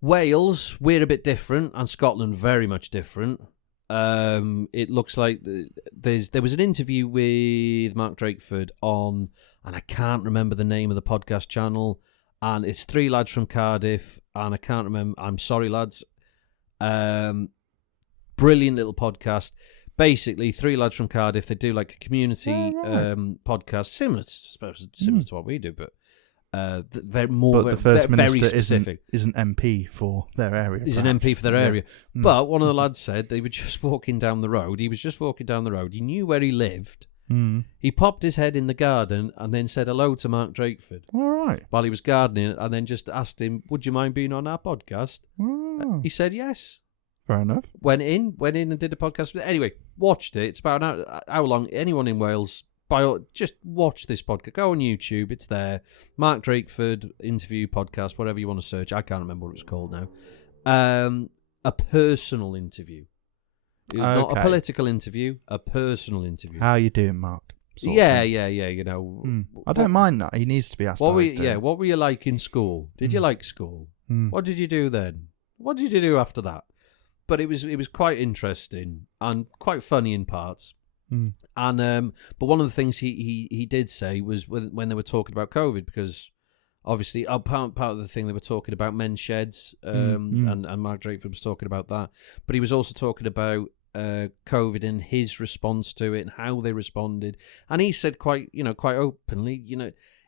Wales, we're a bit different, and Scotland very much different. It looks like there was an interview with Mark Drakeford on, and I can't remember the name of the podcast channel, and it's three lads from Cardiff, and I can't remember. I'm sorry, lads. Brilliant little podcast. basically 3 lads from Cardiff. They do like a community podcast, similar to what we do, but very more. But the First very Minister specific. isn't MP for their area. He's an MP for their area. But one of the lads said they were just walking down the road. He was just walking down the road. He knew where he lived. He popped his head in the garden and then said hello to Mark Drakeford. All right. While he was gardening, and then just asked him, "Would you mind being on our podcast?" Oh. He said yes. Fair enough. Went in and did a podcast. Anyway, watched it. It's about an hour long. Anyone in Wales, just watch this podcast. Go on YouTube. It's there. Mark Drakeford interview podcast, whatever you want to search. I can't remember what it's called now. A personal interview. Not a political interview, a personal interview. How you doing, Mark? Yeah. You know, I don't mind that. He needs to be asked. What were you like in school? Did you like school? What did you do then? What did you do after that? But it was quite interesting and quite funny in parts. And but one of the things he did say was when they were talking about COVID, because obviously part of the thing they were talking about men's sheds, and Mark Drakeford was talking about that, but he was also talking about COVID and his response to it and how they responded. And he said quite openly,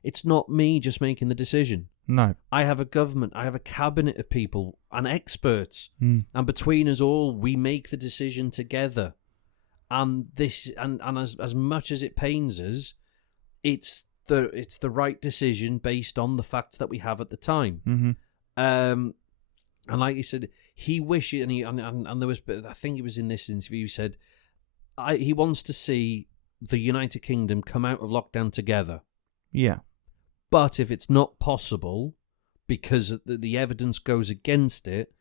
it's not me just making the decision. No. I have a government, I have a cabinet of people and experts, and between us all, we make the decision together. And this, and as much as it pains us, it's the right decision based on the facts that we have at the time. And like you said, he wishes, and there was, I think it was in this interview, he said, he wants to see the United Kingdom come out of lockdown together. Yeah. But if it's not possible, because the evidence goes against it,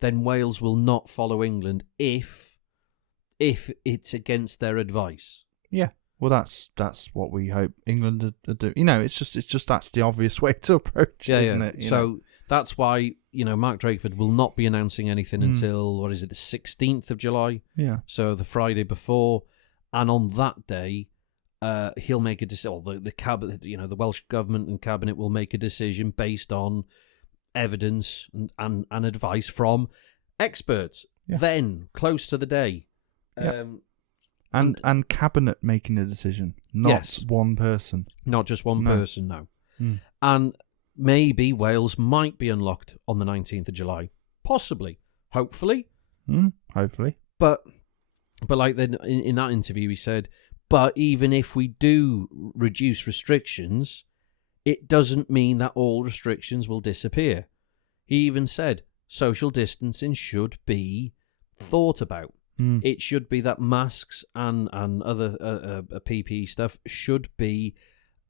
then Wales will not follow England if it's against their advice. Yeah. Well, that's what we hope England are do. It's just that's the obvious way to approach it, isn't it? So that's why Mark Drakeford will not be announcing anything until the 16th of July. Yeah. So the Friday before, and on that day, he'll make a decision. The cabinet, the Welsh government and cabinet will make a decision based on evidence and advice from experts. Yeah. Then, close to the day. Yeah. And cabinet making a decision, not one person. Not just one person, no. And maybe Wales might be unlocked on the 19th of July. Possibly. Hopefully. Hopefully. But like then in that interview he said, but even if we do reduce restrictions, it doesn't mean that all restrictions will disappear. He even said social distancing should be thought about. It should be that masks and other PPE stuff should be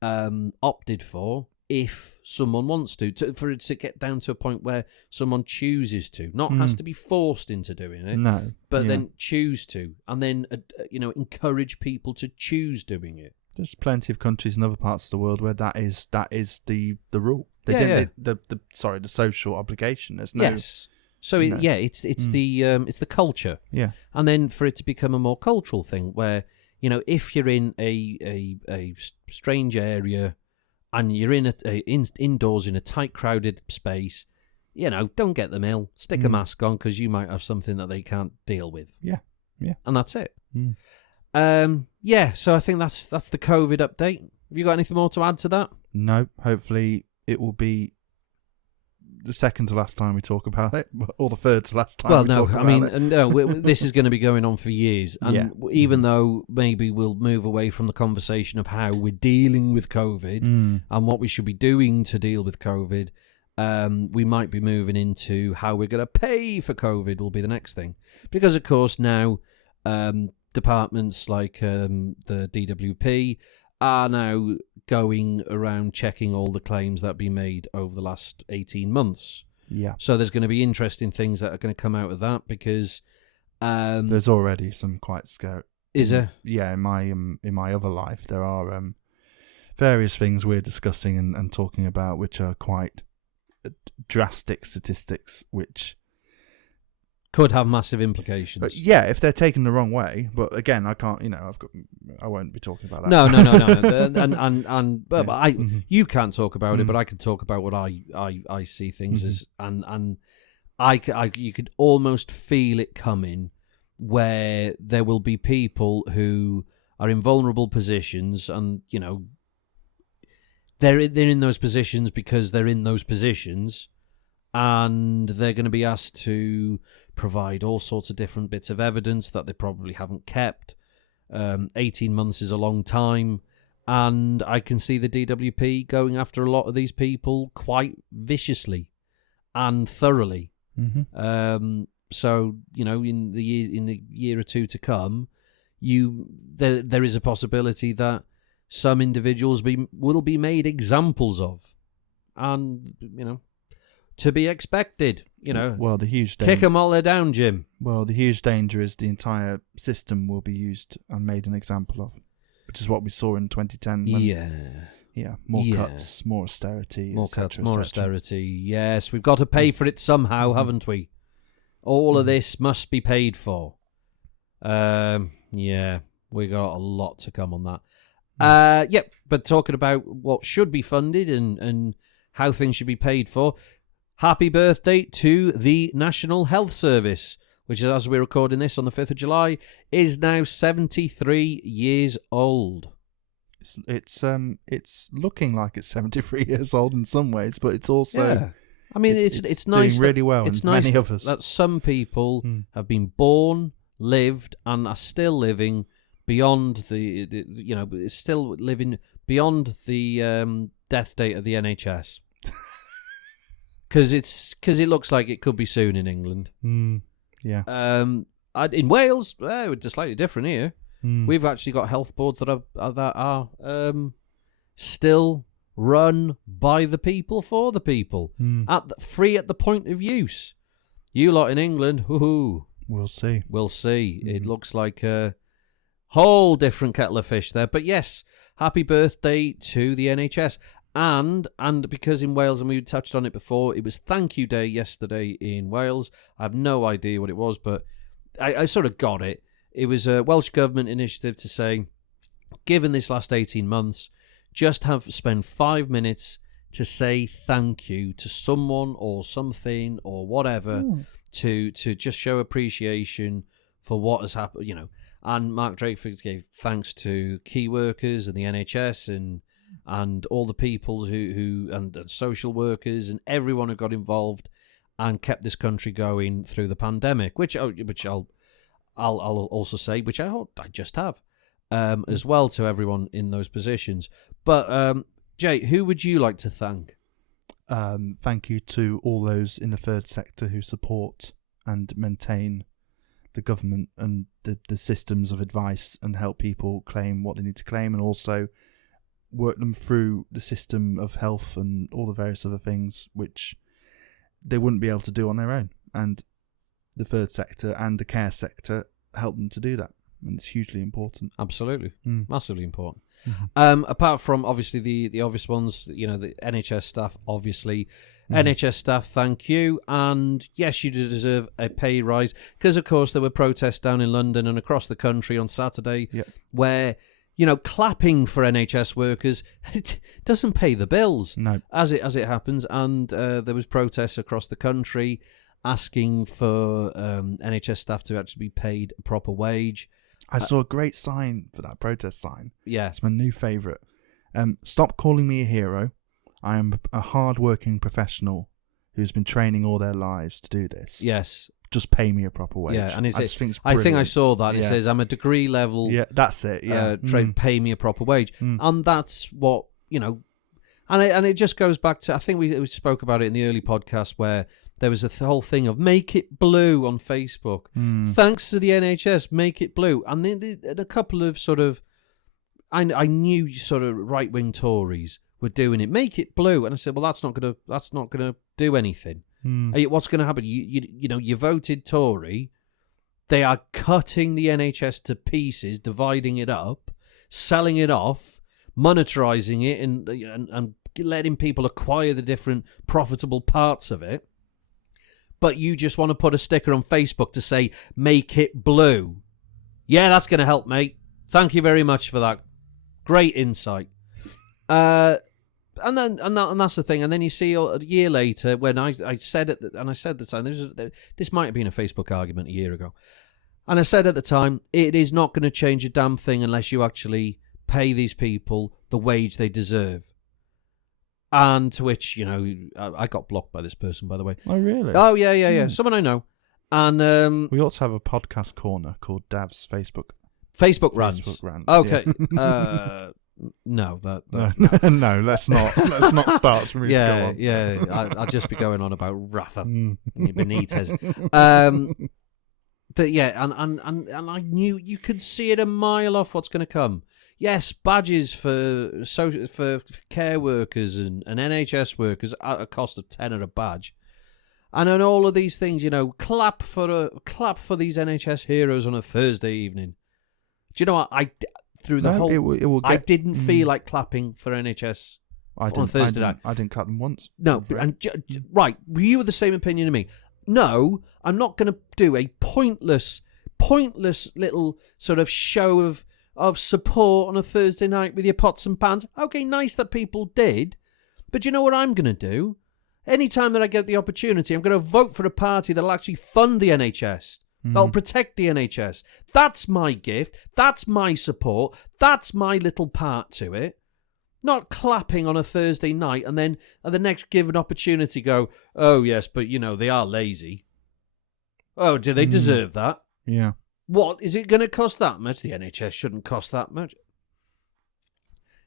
opted for if someone wants for it to get down to a point where someone chooses to, not has to be forced into doing it, but then choose to, and then encourage people to choose doing it. There's plenty of countries in other parts of the world where that is the rule. The social obligation. There's no. Yes. So it's the culture, and then for it to become a more cultural thing, where if you're in a strange area and you're indoors in a tight, crowded space, don't get them ill. Stick a mask on because you might have something that they can't deal with. Yeah, and that's it. So I think that's the COVID update. Have you got anything more to add to that? No. Hopefully, it will be the second to last time we talk about it, or the third to last time. Well, no, I mean, this is going to be going on for years, and even though maybe we'll move away from the conversation of how we're dealing with COVID and what we should be doing to deal with COVID, we might be moving into how we're going to pay for COVID will be the next thing, because of course now departments like the DWP are now going around checking all the claims that have been made over the last 18 months. Yeah. So there's going to be interesting things that are going to come out of that, because there's already some quite scary. Is there? Yeah, in my other life there are various things we're discussing and talking about which are quite drastic statistics, which could have massive implications. If they're taken the wrong way. But again, I can't. I won't be talking about that. No. But you can't talk about it, but I can talk about what I see things as, and you could almost feel it coming where there will be people who are in vulnerable positions, and they're in those positions because they're in those positions, and they're going to be asked to provide all sorts of different bits of evidence that they probably haven't kept. 18 months is a long time, and I can see the DWP going after a lot of these people quite viciously and thoroughly. Mm-hmm. So in the year or two to come, there is a possibility that some individuals will be made examples of, and to be expected. Well, the huge kick them all down, Jim. Well, the huge danger is the entire system will be used and made an example of, which is what we saw in 2010. More cuts, more austerity, more cuts, more austerity. Yes, we've got to pay for it somehow, haven't we? All of this must be paid for. We got a lot to come on that. But talking about what should be funded and how things should be paid for, happy birthday to the National Health Service, which is, as we're recording this on the 5th of July, is now 73 years old. It's looking like it's 73 years old in some ways, but it's also... Yeah. I mean, it's nice doing really well. It's nice many of us. that some people have been born, lived, and are still living beyond still living beyond the death date of the NHS. Because it looks like it could be soon in England. Yeah. In Wales, we're just slightly different here. We've actually got health boards that are still run by the people for the people, free at the point of use. You lot in England, we'll see. It looks like a whole different kettle of fish there. But yes, happy birthday to the NHS. And because in Wales, and we touched on it before, it was Thank You Day yesterday in Wales. I have no idea what it was, but I sort of got it. It was a Welsh Government initiative to say, given this last 18 months, just spend 5 minutes to say thank you to someone or something or whatever, to just show appreciation for what has happened, And Mark Drakeford gave thanks to key workers and the NHS and all the people who and social workers and everyone who got involved and kept this country going through the pandemic, which I'll also say, which I just have, as well, to everyone in those positions. But Jay, who would you like to thank? Thank you to all those in the third sector who support and maintain the government and the systems of advice and help people claim what they need to claim, and also work them through the system of health and all the various other things which they wouldn't be able to do on their own. And the third sector and the care sector help them to do that. And it's hugely important. Absolutely. Massively important. Apart from, obviously, the obvious ones, the NHS staff, obviously. NHS staff, thank you. And yes, you do deserve a pay rise. Because, of course, there were protests down in London and across the country on Saturday where... clapping for NHS workers, it doesn't pay the bills, as it happens. And there was protests across the country asking for NHS staff to actually be paid a proper wage. I saw a great sign for that protest sign. Yeah. It's my new favourite. Stop calling me a hero. I am a hard-working professional who's been training all their lives to do this. Yes. Just pay me a proper wage. Yeah, and I think I saw that. It says, I'm a degree level. Yeah, that's it. Yeah. Pay me a proper wage. And that's what, and it just goes back to, I think we spoke about it in the early podcast where there was a whole thing of make it blue on Facebook. Thanks to the NHS, make it blue. And then a couple of sort of, I knew sort of right-wing Tories were doing it. Make it blue. And I said, well, that's not gonna do anything. What's going to happen? You voted Tory. They are cutting the NHS to pieces, dividing it up, selling it off, monetarising it, and letting people acquire the different profitable parts of it. But you just want to put a sticker on Facebook to say, make it blue. Yeah, that's going to help, mate. Thank you very much for that. Great insight. And that's the thing. And then you see a year later when I said it, and I said the time, this might have been a Facebook argument a year ago. And I said at the time, it is not going to change a damn thing unless you actually pay these people the wage they deserve. And to which, I got blocked by this person, by the way. Oh, really? Oh, yeah. Someone I know. And we also have a podcast corner called Dav's Facebook rants. Rants. Okay. Yeah. No, no, let's not start for me to go on. Yeah, I'll just be going on about Rafa Benitez. And I knew you could see it a mile off what's going to come. Yes, badges for care workers and NHS workers at a cost of £10 a badge, and on all of these things, clap for these NHS heroes on a Thursday evening. Do you know what I through the whole? I didn't feel like clapping for NHS on Thursday night. I didn't clap them once. No, and right, you were the same opinion as me. No, I'm not going to do a pointless little sort of show of support on a Thursday night with your pots and pans. Okay, nice that people did, but you know what I'm going to do? Anytime that I get the opportunity, I'm going to vote for a party that'll actually fund the NHS. That'll protect the NHS. That's my gift. That's my support. That's my little part to it. Not clapping on a Thursday night and then at the next given opportunity go, oh yes, but they are lazy. Oh, do they deserve that? Yeah. What, is it going to cost that much? The NHS shouldn't cost that much.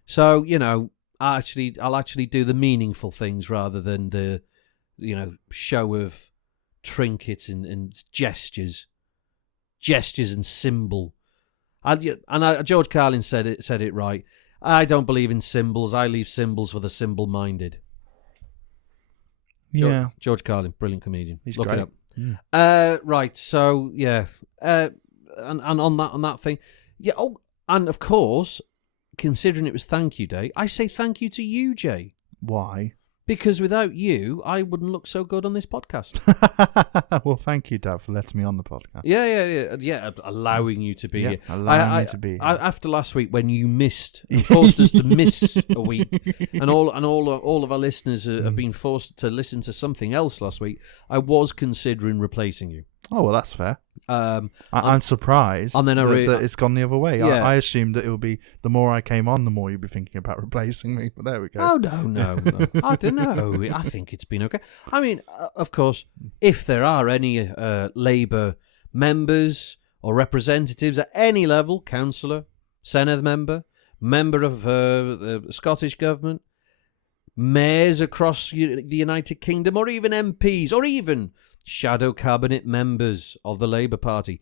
So, I'll actually do the meaningful things rather than the, show of trinkets and gestures and symbol. George Carlin said it right. I don't believe in symbols. I leave symbols for the symbol-minded. Yeah. George Carlin, brilliant comedian. He's Look great. it up. Right, so, yeah. And on that thing. Yeah, and of course, considering it was Thank You Day, I say thank you to you, Jay. Why? Because without you, I wouldn't look so good on this podcast. Well, thank you, Dad, for letting me on the podcast. Yeah, allowing you to be here. Allowing me to be here. After last week, when you missed, and forced us to miss a week, and all of our listeners have been forced to listen to something else last week, I was considering replacing you. Oh, well, that's fair. I'm surprised that it's gone the other way. Yeah. I assumed that it would be the more I came on, the more you'd be thinking about replacing me. But there we go. Oh, no. I don't know. I think it's been okay. I mean, of course, if there are any Labour members or representatives at any level, councillor, Senedd member of the Scottish Government, mayors across the United Kingdom, or even MPs, or even shadow cabinet members of the Labour Party.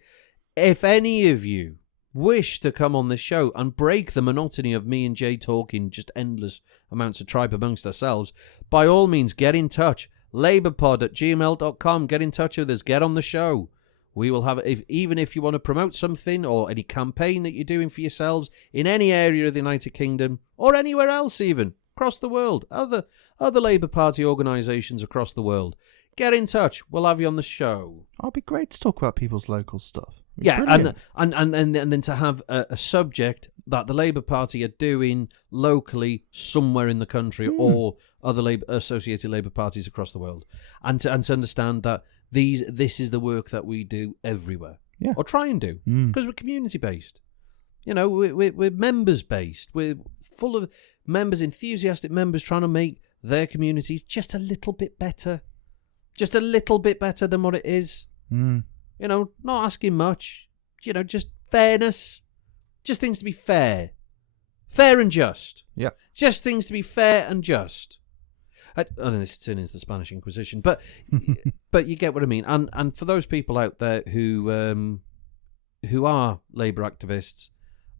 If any of you wish to come on this show and break the monotony of me and Jay talking just endless amounts of tripe amongst ourselves, by all means get in touch. labourpod@gmail.com. Get in touch with us. Get on the show. We will have, even if you want to promote something or any campaign that you're doing for yourselves in any area of the United Kingdom or anywhere else even, across the world, other Labour Party organisations across the world. Get in touch. We'll have you on the show. It'd be great to talk about people's local stuff. Yeah, brilliant. and then to have a subject that the Labour Party are doing locally somewhere in the country or other associated Labour parties across the world, and to understand that this is the work that we do everywhere, or try and do, because we're community based. We're members based. We're full of members, enthusiastic members, trying to make their communities just a little bit better. Just a little bit better than what it is. Not asking much. Just fairness. Just things to be fair. Fair and just. Yeah. Just things to be fair and just. I don't know, this is turning into the Spanish Inquisition, but but you get what I mean. And for those people out there who are Labour activists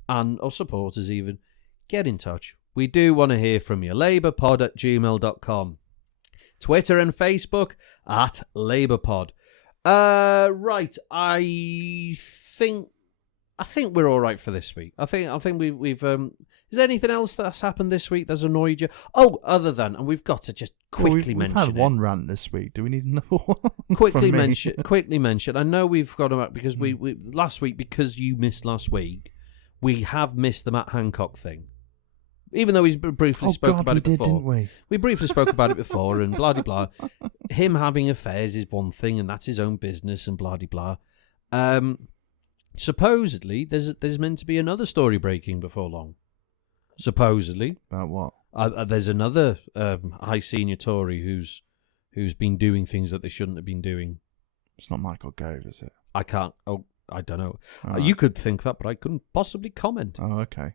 or supporters even, get in touch. We do want to hear from you. labourpod@gmail.com. Twitter and Facebook @LabourPod. Right, I think we're all right for this week. I think we've is there anything else that's happened this week that's annoyed you? Oh, other than, and we've got to just quickly mention we've had one rant this week. Do we need another one? Quickly mention. I know we've got them up because we last week, because you missed last week, we have missed the Matt Hancock thing. Even though we briefly spoke about it before. Didn't we? We briefly spoke about it before and blah-de-blah. Him having affairs is one thing and that's his own business and blah-de-blah. supposedly there's meant to be another story breaking before long. Supposedly. About what? There's another high senior Tory who's been doing things that they shouldn't have been doing. It's not Michael Gove, is it? I can't. Oh, I don't know. All You could think that, but I couldn't possibly comment. Oh, okay.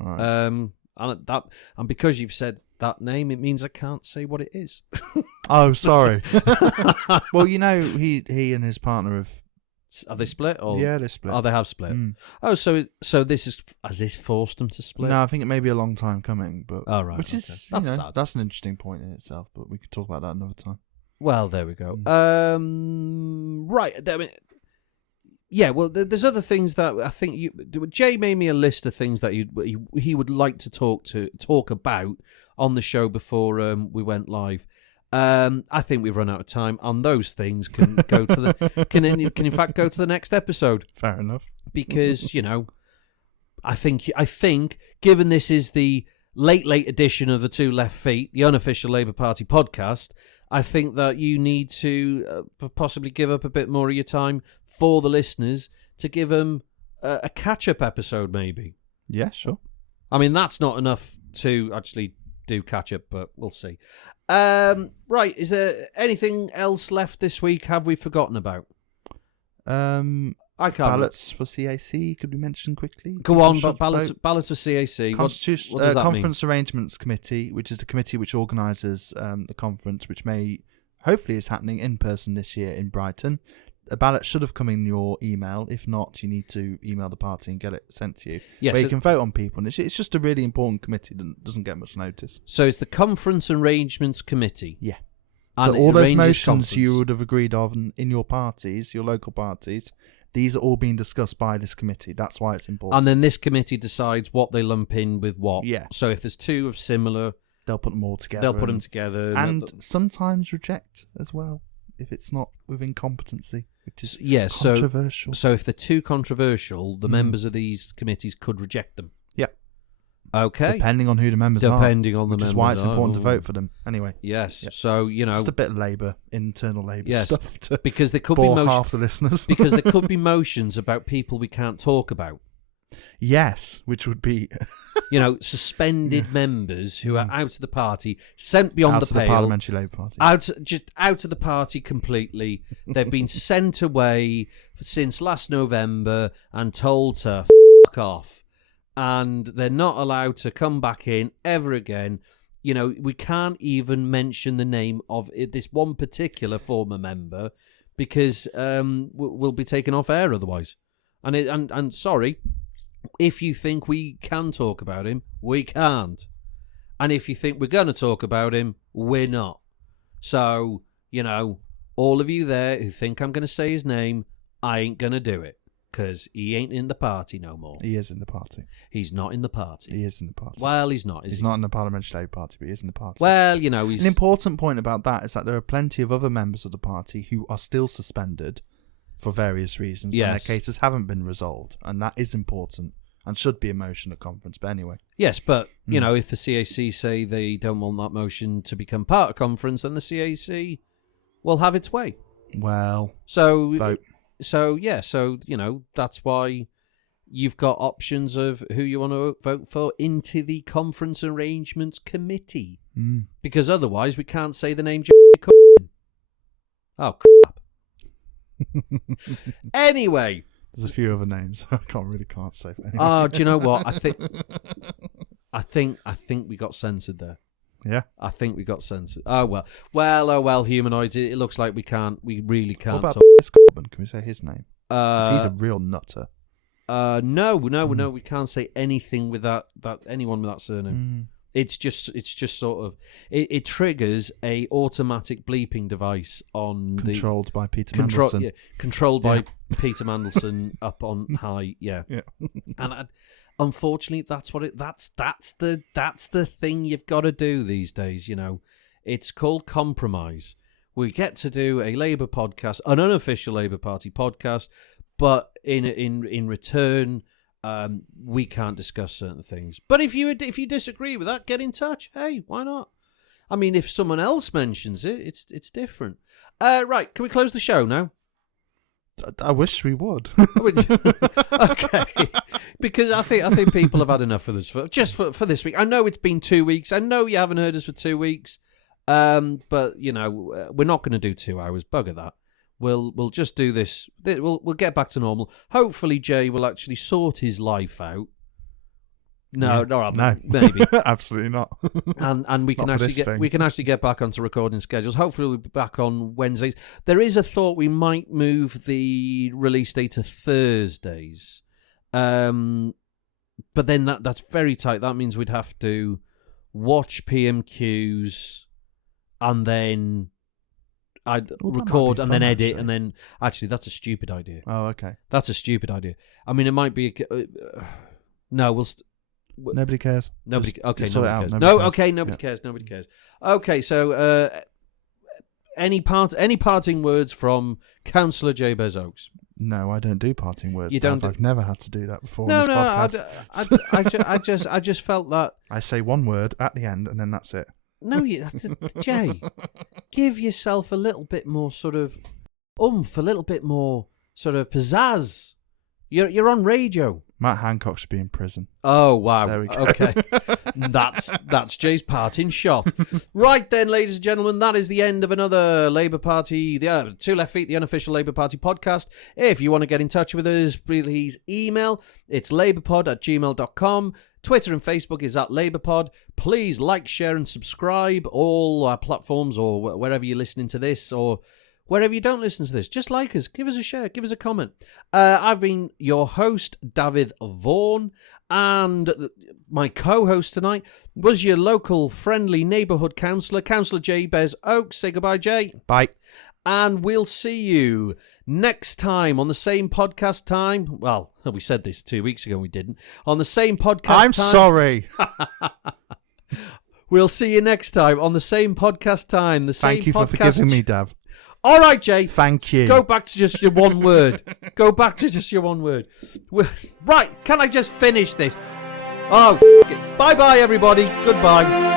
All right. And because you've said that name, it means I can't say what it is. Oh, sorry. Well, he and his partner have. Are they split? Or? Yeah, they split. Oh, they have split. Mm. Oh, so has this forced them to split? No, I think it may be a long time coming, but Oh, right. which okay. is That's sad. That's an interesting point in itself. But we could talk about that another time. Well, there we go. Right. I mean, yeah. Well, there's other things that I think Jay made me a list of things that he would like to talk about on the show before we went live. I think we've run out of time, and those things can go to the can in fact go to the next episode. Fair enough. Because I think given this is the late edition of the Two Left Feet, the unofficial Labour Party podcast, I think that you need to possibly give up a bit more of your time for the listeners to give them a catch-up episode, maybe. Yeah, sure. I mean, that's not enough to actually do catch-up, but we'll see. Right, is there anything else left this week? Have we forgotten about? I can't. Ballots for CAC could be mentioned quickly. Go on, but ballots for CAC. What does that Conference mean? Arrangements Committee, which is the committee which organises the conference, which hopefully is happening in person this year in Brighton. A ballot should have come in your email. If not, you need to email the party and get it sent to you. Yes, where you can vote on people. And it's just a really important committee that doesn't get much notice. So it's the Conference Arrangements Committee. Yeah. And so all those motions conference. you would have agreed on in your parties, your local parties, these are all being discussed by this committee. That's why it's important. And then this committee decides what they lump in with what. Yeah. So if there's two of similar, they'll put them all together. they'll put them together. And sometimes reject as well if it's not within competency, which is controversial. So if they're too controversial, the members of these committees could reject them. Yeah. Okay. Depending on who the members are. Depending on the which members. is why it's important to vote for them. Anyway. Yes. Yeah. So, just a bit of Labour, internal Labour stuff to because there could bore be half the listeners. because there could be motions about people we can't talk about. Yes, which would be... suspended members who are out of the party, sent beyond the pale. The Parliamentary Labour Party. Out of the party completely. They've been sent away since last November and told to fuck off. And they're not allowed to come back in ever again. We can't even mention the name of this one particular former member because we'll be taken off air otherwise. And sorry, if you think we can talk about him, we can't. And if you think we're going to talk about him, we're not. So, all of you there who think I'm going to say his name, I ain't going to do it. Because he ain't in the party no more. He is in the party. He's not in the party. He is in the party. Well, he's not, He's not in the Parliamentary Labour Party, but he is in the party. Well, he's... An important point about that is that there are plenty of other members of the party who are still suspended for various reasons. Yes. And their cases haven't been resolved. And that is important and should be a motion at conference. But anyway. Yes, but, if the CAC say they don't want that motion to become part of conference, then the CAC will have its way. Well, so vote. So, that's why you've got options of who you want to vote for into the Conference Arrangements Committee. Because otherwise we can't say the name Oh, crap. Anyway. There's a few other names I can't say. Anyway. Oh, do you know what? I think we got censored there. Yeah, I think we got censored. Oh well, humanoids. It looks like we really can't. What about Corbyn? Can we say his name? He's a real nutter. No, we can't say anything with that anyone with that surname. It's just sort of it triggers a automatic bleeping device on controlled by Peter Mandelson. Yeah, controlled by Peter Mandelson up on high. Yeah. And unfortunately, that's the thing you've got to do these days. It's called compromise. We get to do a Labour podcast, an unofficial Labour Party podcast, but in return, we can't discuss certain things. But if you disagree with that, get in touch. Hey, why not? I mean, if someone else mentions it, it's different. Right, can we close the show now? I wish we would. Okay, because I think people have had enough of this for this week. I know it's been 2 weeks. I know you haven't heard us for 2 weeks, but we're not going to do 2 hours. Bugger that. We'll just do this. We'll get back to normal. Hopefully, Jay will actually sort his life out. No, maybe absolutely not. And we can actually get back onto recording schedules. Hopefully, we'll be back on Wednesdays. There is a thought we might move the release date to Thursdays, but then that's very tight. That means we'd have to watch PMQs and then I'd record and then edit and then actually that's a stupid idea. Oh, okay. That's a stupid idea. I mean, it might be. No, we'll. Nobody cares. Nobody. Okay. Just Nobody cares. Nobody cares. Nobody cares. Okay. So, any parting words from Cllr Jabez Oakes? No, I don't do parting words. You don't. I've never had to do that before. No, on this podcast. I just felt that I say one word at the end and then that's it. No, Jay, give yourself a little bit more sort of oomph, a little bit more sort of pizzazz. You're on radio. Matt Hancock should be in prison. Oh, wow. There we go. Okay. That's Jay's parting shot. Right then, ladies and gentlemen, that is the end of another Labour Party, the Two Left Feet, the unofficial Labour Party podcast. If you want to get in touch with us, please email. It's labourpod@gmail.com. Twitter and Facebook is @LabourPod. Please like, share and subscribe all our platforms or wherever you're listening to this or wherever you don't listen to this. Just like us. Give us a share. Give us a comment. I've been your host, Dafydd Vaughan, and my co-host tonight was your local friendly neighbourhood councillor, Cllr Jabez Oakes. Say goodbye, Jay. Bye. And we'll see you next time on the same podcast time. Well, we said this 2 weeks ago, we didn't. On the same podcast I'm time. sorry. We'll see you next time on the same podcast time. Thank you for forgiving me, Dav. All right, Jay. Thank you. Go back to just your one word. Go back to just your one word. Right, can I just finish this? Oh, bye-bye, everybody. Goodbye.